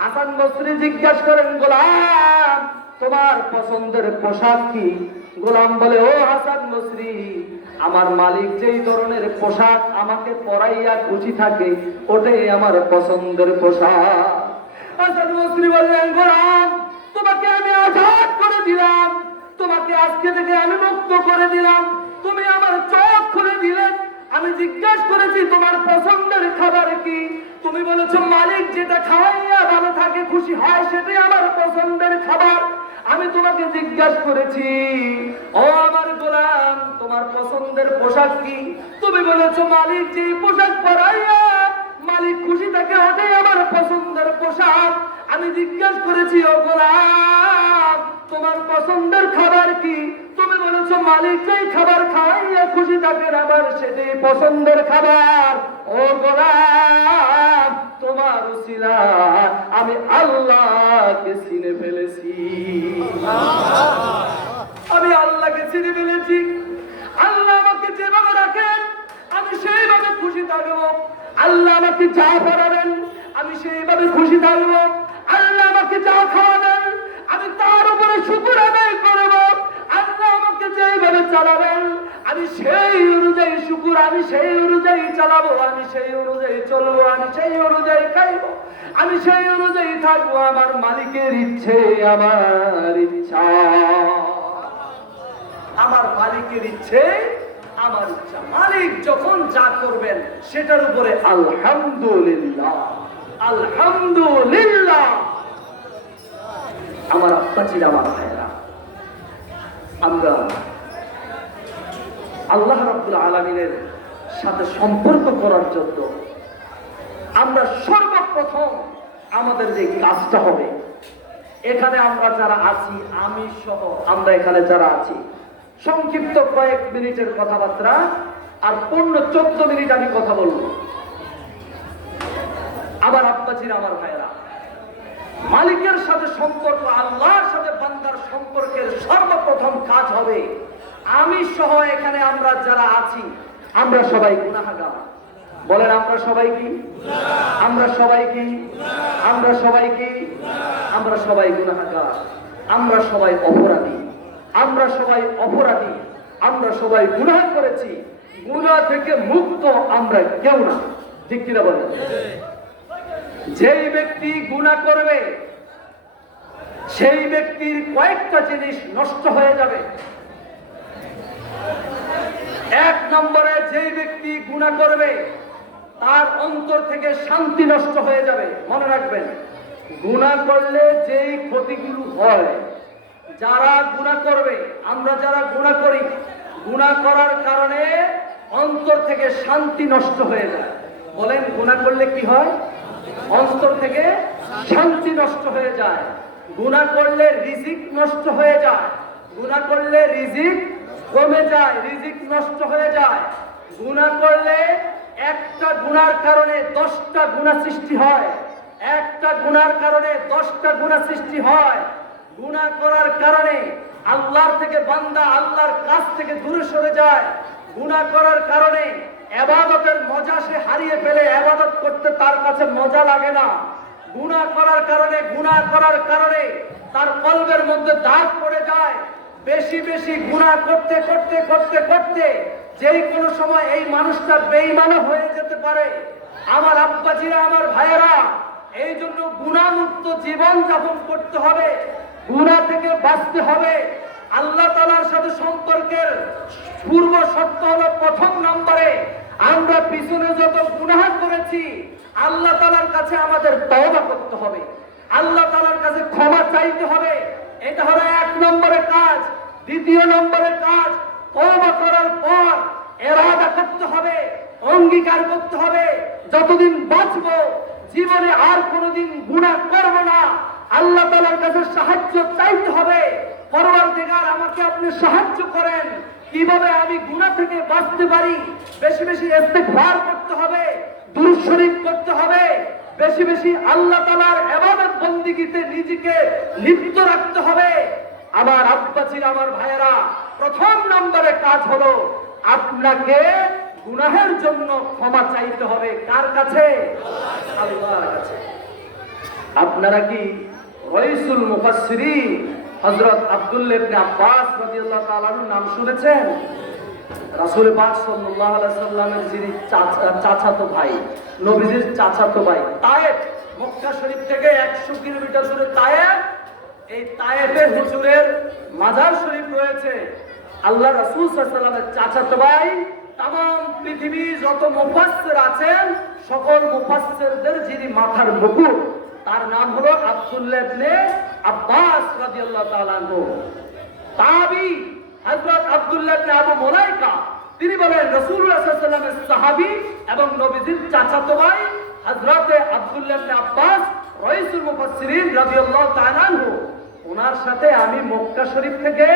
হাসান বসরি জিজ্ঞাসা করেন, গোলাম, তোমার পছন্দের পোশাক কি? গোলাম বলে, ও হাসান বসরি, আমার মালিক যেই ধরনের পোশাক আমাকে পরাইয়া খুশি থাকে ওটাই আমার পছন্দের পোশাক। হাসান বসরি বললেন, গোলাম, তোমাকে আমি আজাদ করে দিলাম, তোমাকে আজকে থেকে আমি মুক্ত করে দিলাম, তুমি আমার চোখ খুলে দিলে। আমি জিজ্ঞাসা করেছি তোমার পছন্দের খাবার কি? তুমি বলেছো মালিক যেটা খাওয়াইয়া ভালো থাকে খুশি হয় সেটাই আমার পছন্দের খাবার। আমি তোমাকে জিজ্ঞাসা করেছি, ও আমার গোলাম, তোমার পছন্দের পোশাক কি? তুমি বলেছো মালিক যে পোশাক পরাইয়া মালিক খুশি থাকে ওটাই আমার পছন্দের পোশাক। আমি জিজ্ঞাসা করেছি, ও গোলাম, তোমার পছন্দের খাবার কি? তুমি বলেছো মালিক যেই খাবার খাওয়াইয়া খুশি থাকেন আমার সেটাই পছন্দের খাবার। ও গোলাম, তোমার উসিলা আমি আল্লাহকে চিনে ফেলেছি, আমি আল্লাহকে চিনে ফেলেছি। আল্লাহ আমাকে যেভাবে রাখেন আমি সেইভাবে খুশি থাকবো। আল্লাহ আমাকে যা পড়াবেন আমি সেইভাবে খুশি থাকবো। আল্লাহ আমাকে যা খাওয়াবেন আমি তার উপরে শুকর আদায় করবো। আল্লাহ আমাকে যেভাবে চালাবেন আমি সেই অনুযায়ী শুকর, আমি সেই অনুযায়ী চালাবো, আমি সেই অনুযায়ী চলবো, আমি সেই অনুযায়ী খাইবো, আমি সেই অনুযায়ী থাকবো। আমার মালিকের ইচ্ছে আমার ইচ্ছা, আমার মালিকের ইচ্ছে আমার ইচ্ছা। মালিক যখন যা করবেন সেটার উপরে আলহামদুলিল্লাহ, আলহামদুলিল্লাহ। আমার আব্বাজিরা, আমার ভাইয়েরা, আমরা আল্লাহ রাব্বুল আলামিনের সাথে সম্পর্ক করার জন্য আমরা সর্বপ্রথম আমাদের যে কাজটা হবে, এখানে আমরা যারা আছি, আমি সহ আমরা এখানে যারা আছি, সংক্ষিপ্ত কয়েক মিনিটের কথাবার্তা আর 14 মিনিট আমি কথা বলবো। আমার আব্বাজিরা, আমার ভাইয়েরা, মালিকের সাথে সম্পর্ক, আল্লাহর সাথে বান্দার সম্পর্কের সর্বপ্রথম কাজ হবে, আমি সহ এখানে আমরা যারা আছি আমরা সবাই গুনাহগার। বলেন আমরা সবাই কি? আমরা সবাই কি? আমরা সবাই কি? আমরা সবাই গুনাহগার, আমরা সবাই অপরাধী, আমরা সবাই অপরাধী, আমরা সবাই গুনাহ করেছি। গুনাহ থেকে মুক্ত আমরা কেউ না, ঠিক কিনা বলেন? যেই ব্যক্তি গুনাহ করবে সেই ব্যক্তির কয়েকটা জিনিস নষ্ট হয়ে যাবে। এক নম্বরে, যেই ব্যক্তি গুনাহ করবে তার অন্তর থেকে শান্তি নষ্ট হয়ে যাবে। মনে রাখবেন, গুনাহ করলে যেই ক্ষতিগুলো হয়, যারা গুনাহ করবে, আমরা যারা গুনাহ করি, গুনাহ করার কারণে অন্তর থেকে শান্তি নষ্ট হয়ে যায়। বলেন গুনাহ করলে কি হয়? অন্তর থেকে শান্তি নষ্ট হয়ে যায়। গুনাহ করলে রিজিক নষ্ট হয়ে যায়, গুনাহ করলে রিজিক কমে যায়, রিজিক নষ্ট হয়ে যায়। গুনাহ করলে একটা গুনার কারণে 10টা গুনাহ সৃষ্টি হয়, একটা গুনার কারণে 10টা গুনাহ সৃষ্টি হয়। গুনাহ করার কারণে আল্লাহর থেকে বান্দা আল্লাহর কাছ থেকে দূরে সরে যায়। গুনাহ করার কারণে ইবাদতের মজা সে হারিয়ে ফেলে, ইবাদত করতে তার কাছে মজা লাগে না। গুনাহ করার কারণে তার কলবের মধ্যে দাগ পড়ে যায়। বেশি বেশি গুনাহ করতে করতে করতে করতে যেই কোনো সময় এই মানুষটা বেঈমান হয়ে যেতে পারে। আমার আব্বাজিরা, আমার ভাইয়েরা, এই জন্য গুনাহমুক্ত জীবন যাপন করতে হবে, গুনাহ থেকে বাঁচতে হবে। আল্লাহ তাআলার সাথে সম্পর্কের পূর্ব শর্ত হলো, প্রথম নম্বরে আমরা পিছনে যত গুনাহ করেছি আল্লাহ তাআলার কাছে আমাদের তওবা করতে হবে, আল্লাহ তাআলার কাছে ক্ষমা চাইতে হবে। এটা হলো 1 নম্বরের কাজ। দ্বিতীয় নম্বরের কাজ, তওবা করার পর ইরাদা করতে হবে, অঙ্গীকার করতে হবে, যতদিন বাঁচবো জীবনে আর কোনোদিন গুনাহ করব না। আল্লাহ তাআলার কাছে সাহায্য চাইতে হবে, পরওয়ারদিগার আমাকে আপনি সাহায্য করেন, কিভাবে আমি গুনাহ থেকে বাঁচতে পারি। বেশি বেশি ইস্তিগফার করতে হবে, দুরূদ শরীফ করতে হবে, বেশি বেশি আল্লাহ তাআলার ইবাদত বন্দেগীতে নিজেকে লিপ্ত রাখতে হবে। আমার আব্বাজিরা, আমার ভাইয়েরা, প্রথম নম্বরে কাজ হলো আপনাকে গুনাহের জন্য ক্ষমা চাইতে হবে। কার কাছে? আল্লাহর কাছে। আপনারা কি রাইসুল মুফাসসিরিন হযরত আব্দুল্লাহ ইবনে আব্বাস রাদিয়াল্লাহু তাআলা আনহুর নাম শুনেছেন? রাসূল পাক সাল্লাল্লাহু আলাইহি সাল্লামের যিনি চাচাতো ভাই, নবীজির চাচাতো ভাই, তায়েফ, মক্কা শরীফ থেকে 100 কিলোমিটার দূরে তায়েফ। এই তায়েফের হুজুরের মাজার শরীফ রয়েছে। আল্লাহ রাসূল সাল্লাল্লাহু আলাইহি সাল্লামের চাচাতো ভাই, तमाम পৃথিবী যত মুফাসসির আছেন সকল মুফাসসিরদের যিনি মাথার মুকুট, তার নাম হলো আব্দুল্লাহ ইবনে আব্বাস রাদিয়াল্লাহু তাআলা আনহু। তাবি হযরত আব্দুল্লাহ ইবনে আবু মুলাইকা, তিনি বলেন রাসূলুল্লাহ সাল্লাল্লাহু আলাইহি ওয়াসাল্লামের সাহাবী এবং নবীজির চাচাতো ভাই হযরত আব্দুল্লাহ ইবনে আব্বাস রাইসুল মুফাসসিরিন রাদিয়াল্লাহু তাআলা আনহু। ওনার সাথে আমি মক্কা শরীফ থেকে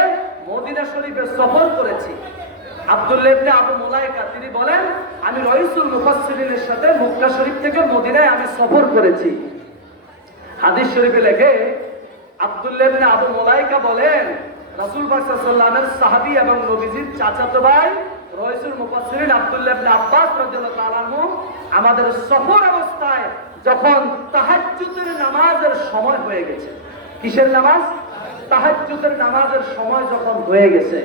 মদিনা শরীফে সফর করেছি। আব্দুল্লাহ ইবনে আবু মুলাইকা তিনি বলেন, আমি রাইসুল মুফাসসিরিনের সাথে মক্কা শরীফ থেকে মদিনায় আমি সফর করেছি। হাদিস শরীফে লেখে আব্দুল্লাহ ইবনে আবু মুলাইকা বলেন, রাসূল পাক সাল্লাল্লাহু আলাইহি ওয়াসাল্লামের সাহাবী এবং নবীজির চাচাতো ভাই রাইসুল মুফাসসিরিন আব্দুল্লাহ ইবনে আব্বাস রাদিয়াল্লাহু তাআলা আনহু আমাদের সফর অবস্থায় যখন তাহাজ্জুদের নামাজের সময় হয়ে গেছে, কিসের নামাজ? তাহাজ্জুদের নামাজের সময় যখন হয়ে গেছে,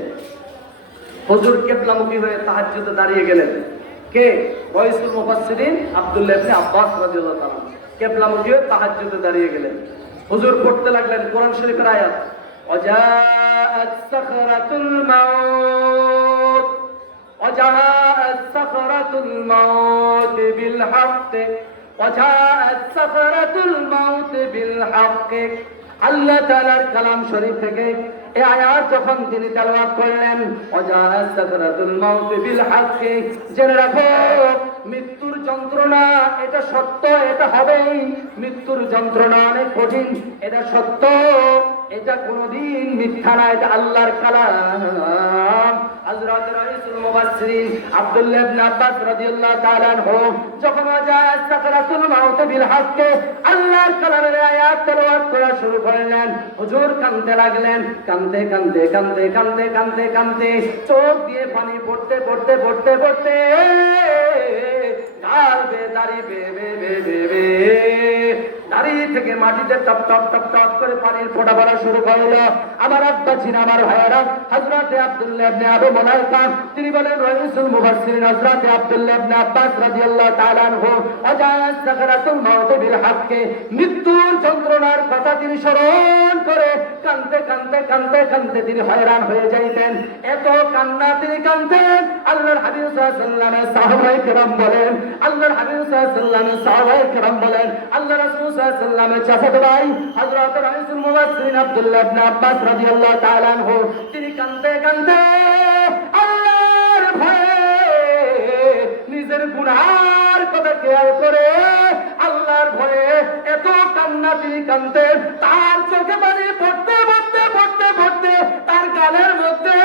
হুজুর কিবলামুখী হয়ে তাহাজ্জুদে দাঁড়িয়ে গেলেন। কে? রাইসুল মুফাসসিরিন আব্দুল্লাহ ইবনে আব্বাস রাদিয়াল্লাহু তাআলা কিবলামুখী হয়ে তাহাজ্জুদে দাঁড়িয়ে গেলেন। হুজুর পড়তে লাগলেন কোরআন শরীফের আয়াত, ওয়াজাআত সাখরাতুল মাউত ওয়াজাআত সাখরাতুল মাউত বিল হক ওয়াজাআত সাখরাতুল মাউত বিল হক। আল্লাহ তাআলার কালাম শরীফ থেকে এই আয়াত যখন তিনি তেলাওয়াত করলেন, ওয়াজাআত সাকরাতুল মাউত বিল হক, জেনে রাখো মৃত্যুর যন্ত্রণা এটা সত্য, এটা হবেই। মৃত্যুর যন্ত্রণা অনেক কঠিন, এটা সত্য, এটা কোনোদিন মিথ্যা না, এটা আল্লাহর কালাম। হযরত রাইসুল মুফাসসিরিন আব্দুল্লাহ ইবনে আব্বাস রাদিয়াল্লাহু তাআলা আনহু যখন ওয়াজাআত সাকরাতুল মাউত বিল হক আল্লাহর কালামের আয়াত তেলাওয়াত করা শুরু করলেন, হুজুর কাঁদতে লাগলেন। কাঁদতে কাঁদতে কাঁদতে কাঁদতে কাঁদতে কাঁদতে চোখ দিয়ে পানি পড়তে পড়তে পড়তে পড়তে গাল বেয়ে দাড়ি বেয়ে বেয়ে বেয়ে বেয়ে বেয়ে দাড়ি থেকে মাটিতে টপ টপ টপ টপ করে পানির ফোঁটা পড়া শুরু করলো। আমার আব্বা ছিলেন, আমার ভাইয়েরা, হযরতে আব্দুল্লাহ ইবনে আবু মুলাইকা তিনি বলেন, রাইসুল মুফাসসিরিন হযরতে আব্দুল্লাহ ইবনে আব্বাস রাদিয়াল্লাহু তাআলা আনহু ওয়াজাআত সাকরাতুল মাউত বিল হক, মৃত্যুর যন্ত্রণার কথা তিনি স্মরণ করে কাঁদতে কাঁদতে কাঁদতে কাঁদতে তিনি হয়রান হয়ে যাইতেন। এত কান্না তিনি কাঁদতেন। আল্লাহর হাবিব সাল্লাল্লাহু আলাইহি ওয়াসাল্লামের সাহাবায়ে কেরাম বলেন, আল্লাহর হাবিব সাল্লাল্লাহু আলাইহি ওয়াসাল্লামের সাহাবায়ে কেরাম বলেন, আল্লাহ রাসূল সাল্লাল্লাহু আলাইহি ওয়াসাল্লামের চাচাতো ভাই হযরত রাইসুল মুফাসসিরিন আব্দুল্লাহ ইবনে আব্বাস রাদিয়াল্লাহু তাআলা আনহু তিনি কাঁদতে কাঁদতে আল্লাহর ভয়ে নিজের গুনার কথা খেয়াল করে আল্লাহর ভয়ে এত কান্না তিনি কাঁদতেন, তার চোখে পানি পড়তে পড়তে পড়তে পড়তে তার গালের মধ্যে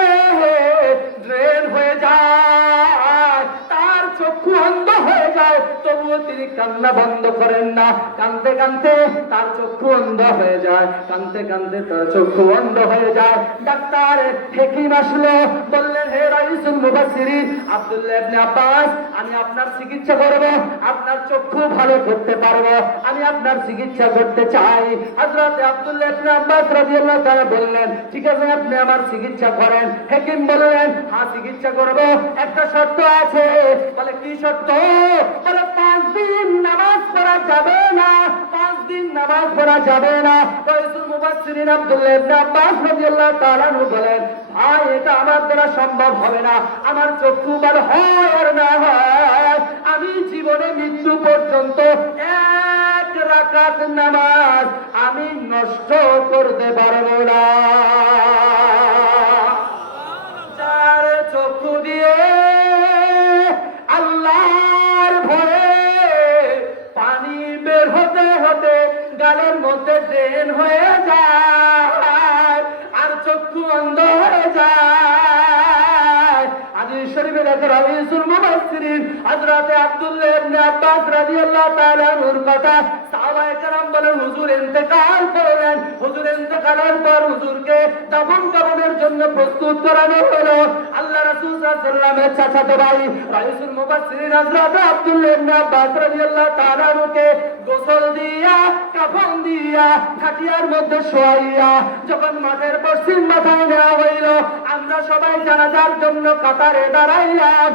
ড্রেন হয়ে যায়, তার চক্ষু অন্ধ হয়ে যায়, তবুও তিনি কান্না বন্ধ করেন না। কাঁদতে কাঁদতে তার চক্ষু অন্ধ হয়ে যায়, কাঁদতে কাঁদতে তার চক্ষু অন্ধ হয়ে যায়। ডাক্তার হেকিম আসলো, বললেন, হে রাইসুল মুফাসসিরিন আব্দুল্লাহ ইবনে আব্বাস, আমি আপনার চিকিৎসা করব, আপনার চক্ষু ভালো করতে পারবো, আমি আপনার চিকিৎসা করতে চাই। হযরত আব্দুল্লাহ ইবনে আব্বাস রাদিয়াল্লাহু তাআলা বললেন, ঠিক আছে আপনি আমার চিকিৎসা করেন। হেকিম বললেন, হ্যাঁ চিকিৎসা করব, একটা শর্ত আছে। বলে কি শর্ত? বলে 5 দিন নামাজ পড়া যাবে না, 5 দিন নামাজ পড়া যাবে না। রাইসুল মুফাসসিরিন আব্দুল্লাহ ইবনে আব্বাস রাদিয়াল্লাহু তাআলা বলেন, ভাই এটা আমার দ্বারা সম্ভব হবে না, আমার চক্ষু ভালো হয় আর না হয় আমি জীবনে মৃত্যু পর্যন্ত 1 রাকাত নামাজ আমি নষ্ট করতে পারবো না। যার চক্ষু দিয়ে আল্লাহর ভয়ে পানি বের হতে হতে গালের মধ্যে ড্রেন হয়ে যায় আর চক্ষু অন্ধ হয়ে যায়, হাদিস শরীফে লেখা রাইসুল মুফাসসিরিন হযরত আব্দুল্লাহ ইবনে আব্বাস রাদিয়াল্লাহু তাআলা আনহুর কথা সাহাবায়ে কেরাম বলেন, হুজুর ইন্তেকাল করলেন। হুজুর ইন্তেকালের পর হুজুরকে দাফন কাফনের জন্য প্রস্তুত করানো হলো। আল্লাহ রাসূল সাল্লাল্লাহু আলাইহি ওয়াসাল্লামের চাচাতো ভাই রাইসুল মুফাসসিরিন হযরত আব্দুল্লাহ ইবনে আব্বাস রাদিয়াল্লাহু তাআলা আনহুকে গোসল দিয়া কাফন দিয়া খাটিয়ার মধ্যে শোয়াইয়া যখন মাঠের পশ্চিম মাথায় নেওয়া হইল, আমরা সবাই জানাজার জন্য কাতারে দাঁড়াইলাম।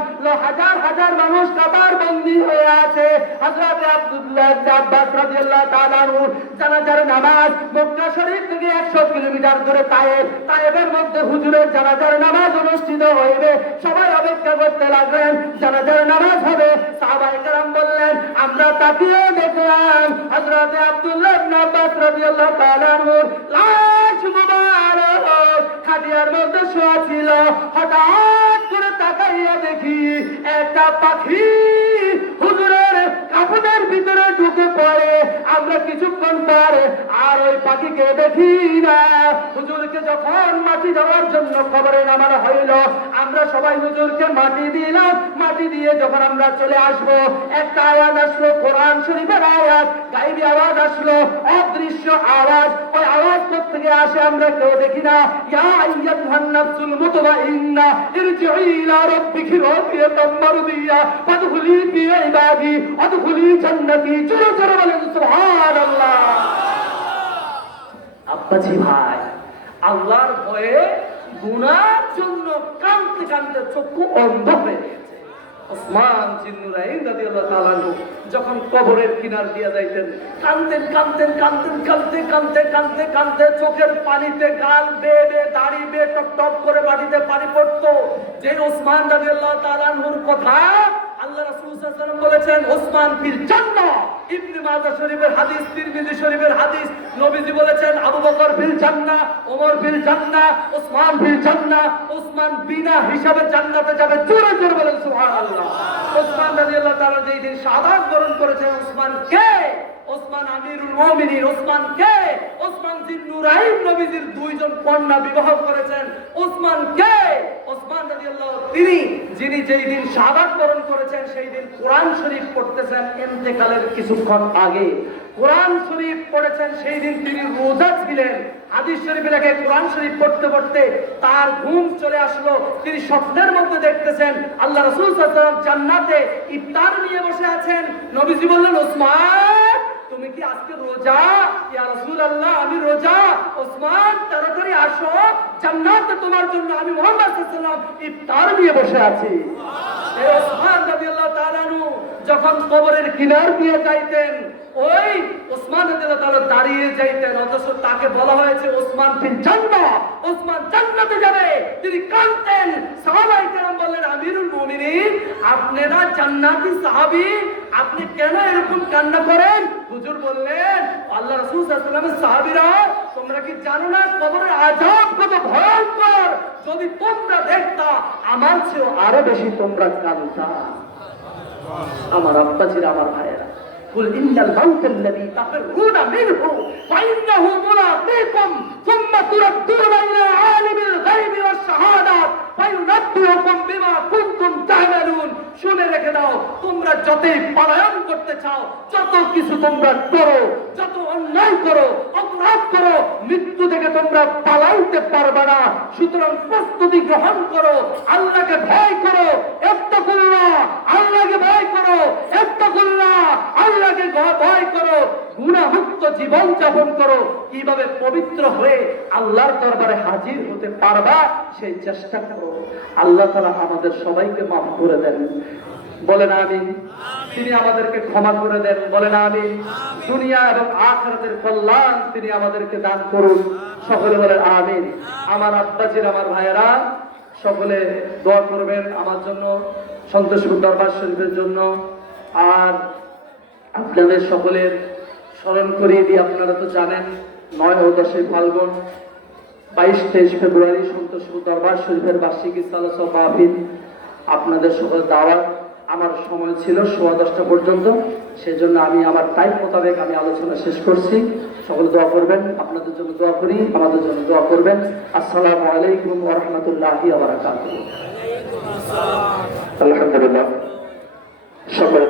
হাজার হাজার মানুষ কাতার বন্দী হয়ে আছে। হযরত আব্দুল্লাহ ইবনে আব্বাস রাদিয়াল্লাহু তাআলা আনহু জানাজার নামাজ মক্কা শরীফ থেকে 100 কিলোমিটার দূরে তায়েফের মধ্যে হুজুরের জানাজার নামাজ অনুষ্ঠিত হইবে। সবাই অপেক্ষা করতে লাগলেন, জানাজার নামাজ হবে। সাহাবায়ে কেরাম বললেন, আমরা তাকিয়ে দেখলাম হযরত আব্দুল্লাহ ইবনে আব্বাস রাদিয়াল্লাহু তাআলা আনহুর লাশ মুবারক খাটিয়ার মধ্যে শোয়া ছিল। হঠাৎ করে তাকাইয়া দেখি একটা পাখি হুজুরের কাফনের ভিতরে ঢুকে পড়ে, আমরা কিছুক্ষণ পর আর ওই পাখিকে দেখি না। হুজুরকে যখন মাটি দেওয়ার জন্য কবরে নামানো হইল, আমরা সবাই হুজুরকে মাটি দিলাম। মাটি দিয়ে যখন আমরা চলে আসব, একটা আওয়াজ আসলো, কোরআন শরীফের আওয়াজ, গাইবি আওয়াজ আসলো, অদৃশ্য আওয়াজ। ওই আওয়াজ থেকে আসে আমরা কেউ দেখি না। ইয়া আইয়াতুহান নাফসুল মুতমাইন্না ইরজিই ইলা রাব্বিকি রাদিয়াতাম মারদিয়া ফাদখুলি ফি ইবাদি ওয়াদখুলি জান্নাতি। জোরে জোরে বলেন সুবহানাল্লাহ। আব্বাজি ভাই, আল্লাহর ভয়ে গুনার জন্য কাঁদতে কাঁদতে চক্ষু অন্ধ হয়ে গেছে। ওসমান জিন্নুরাইন রাদিয়াল্লাহু তাআলা আনহু যখন কবরের কিনার দিয়া যাইতেন, কাঁদতেন কাঁদতেন কাঁদতেন কাঁদতে কাঁদতে কাঁদতে কাঁদতে চোখের পানিতে গাল বেয়ে বেয়ে দাড়ি বেয়ে টপ টপ করে মাটিতে পানি পড়তো। যে ওসমান রাদিয়াল্লাহু তাআলা আনহুর কথা আল্লাহ রাসূল সাল্লাল্লাহু আলাইহি ওয়াসাল্লাম বলেছেন, ওসমান ফিল জান্নাহ। ইবনে মাজাহ শরীফের হাদিস, তিরমিজি শরীফের হাদিস। নবীজি বলেছেন, আবু বকর ফিল জান্নাহ, ওমর ফিল জান্নাহ, ওসমান ফিল জান্নাহ। ওসমান বিনা হিসাবে জান্নাতে যাবে। জোরে জোরে বলেন সুবহানাল্লাহ। ওসমান রাদিয়াল্লাহু তাআলা যেই দিন শাহাদাত বরণ করেছেন, ওসমান কে? ওসমান আমিরুল মুমিনিন। ওসমান কে? ওসমান জিন্নুরাইন নবীজির দুইজন কন্যা বিবাহ করেছেন। ওসমান কে? ওসমান রাদিয়াল্লাহু তিনি যিনি যেই দিন শাহাদাত বরণ করেছেন সেই দিন কোরআন শরীফ পড়তেছেন ইন্তেকালের কিছুক্ষণ আগে। কোরআন শরীফ পড়েছেন সেই দিন তিনি রোজা ছিলেন। হাদিস শরীফে লেখে কোরআন শরীফ পড়তে পড়তে তার ঘুম চলে আসলো। তিনি স্বপ্নের মধ্যে দেখতেছেন আল্লাহ রাসূল সাল্লাল্লাহু আলাইহি ওয়াসাল্লাম জান্নাতে ইফতার নিয়ে বসে আছেন। নবীজি বললেন, ওসমান তুমি কি আজকে রোজা? ইয়া রাসূলুল্লাহ আমি রোজা। ওসমান তাড়াতাড়ি আসো, জান্নাতে তোমার জন্য আমি মুহাম্মদ সাল্লাল্লাহু আলাইহি ওয়াসাল্লাম ইফতার নিয়ে বসে আছি। এই ওসমান রাদিয়াল্লাহু তাআলা আনহু যখন কবরের কিনার দিয়ে যাইতেন, ওই ওসমান রাদিয়াল্লাহু তাআলা দাঁড়িয়ে যাইতেন, অথচ তাকে বলা হয়েছে ওসমান ফিল জান্নাহ, ওসমান জান্নাতে যাবে। তিনি কাঁদতেন। সাহাবায়ে কেরাম বললেন, আমিরুল মুমিনিন আপনারা জান্নাতি সাহাবী, আপনি কেন এরকম কান্না করেন? হুজুর বললেন, আল্লাহ রাসূল সাল্লাল্লাহু আলাইহি ওয়াসাল্লামের সাহাবীরা, তোমরা কি জানো না কবরের আযাব কত ভয়ঙ্কর? যদি তোমরা দেখতা আমার চেয়ে আরো বেশি তোমরা কাঁদতা। আমার আব্বাজিরা, আমার ভাইয়েরা, কুল ইন্নাল মাউতাল্লাযী তাফিরুনা মিনহু ফাইন্নাহু মুলাকীকুম সুম্মা তুরাদ্দুনা ইলা আলিমিল গায়বি ওয়াশ শাহাদাত ফায়ুনাব্বিউকুম বিমা কুনতুম তা'মালুন। শুনে রেখে দাও, তোমরা যতই পলায়ন করতে চাও, যত কিছু তোমরা করো, যত অন্যায় করো, অপরাধ করো, মৃত্যু থেকে তোমরা পালাইতে পারবে না। সুতরাং প্রস্তুতি গ্রহণ করো, আল্লাহকে ভয় করো, ইত্তাকুল্লাহ, আল্লাহকে ভয় করো, ইত্তাকুল্লাহ, আল্লাহকে ভয় করো, গুনাহমুক্ত জীবন যাপন করো। কিভাবে পবিত্র হয়ে আল্লাহর দরবারে হাজির হতে পারবা সেই চেষ্টা করো। আল্লাহ তাআলা আমাদের সবাইকে মাফ করে দেন, বলেন আমিন। তিনি আমাদেরকে ক্ষমা করে দেন, বলেন আমিন। দুনিয়া এবং আখিরাতের কল্যাণ তিনি আমাদেরকে দান করুন, সকলে বলেন আমিন। আমার আব্বাজির, আমার ভাইয়েরা, সকলে দোয়া করবেন আমার জন্য, সন্তোষপুর দরবার শরীফের জন্য। আর আপনাদের সকলের স্মরণ করিয়ে দিই, আপনারা তো জানেন 9 ও 10 ফাল্গুন, 22-23 ফেব্রুয়ারি সন্তোষপুর দরবার শরীফের বার্ষিক ইসলাহ মাহফিল। আপনাদের সকল দাওয়াত। আমার সময় ছিল 10:15 পর্যন্ত, সেজন্য আমি আমার টাইম মোতাবেক আমি আলোচনা শেষ করছি। সকলে দোয়া করবেন, আপনাদের জন্য দোয়া করি, আমাদের জন্য দোয়া করবেন। আসসালামু আলাইকুম ওয়া রাহমাতুল্লাহি ওয়া বারাকাতুহু। আলহামদুলিল্লাহ, সকলে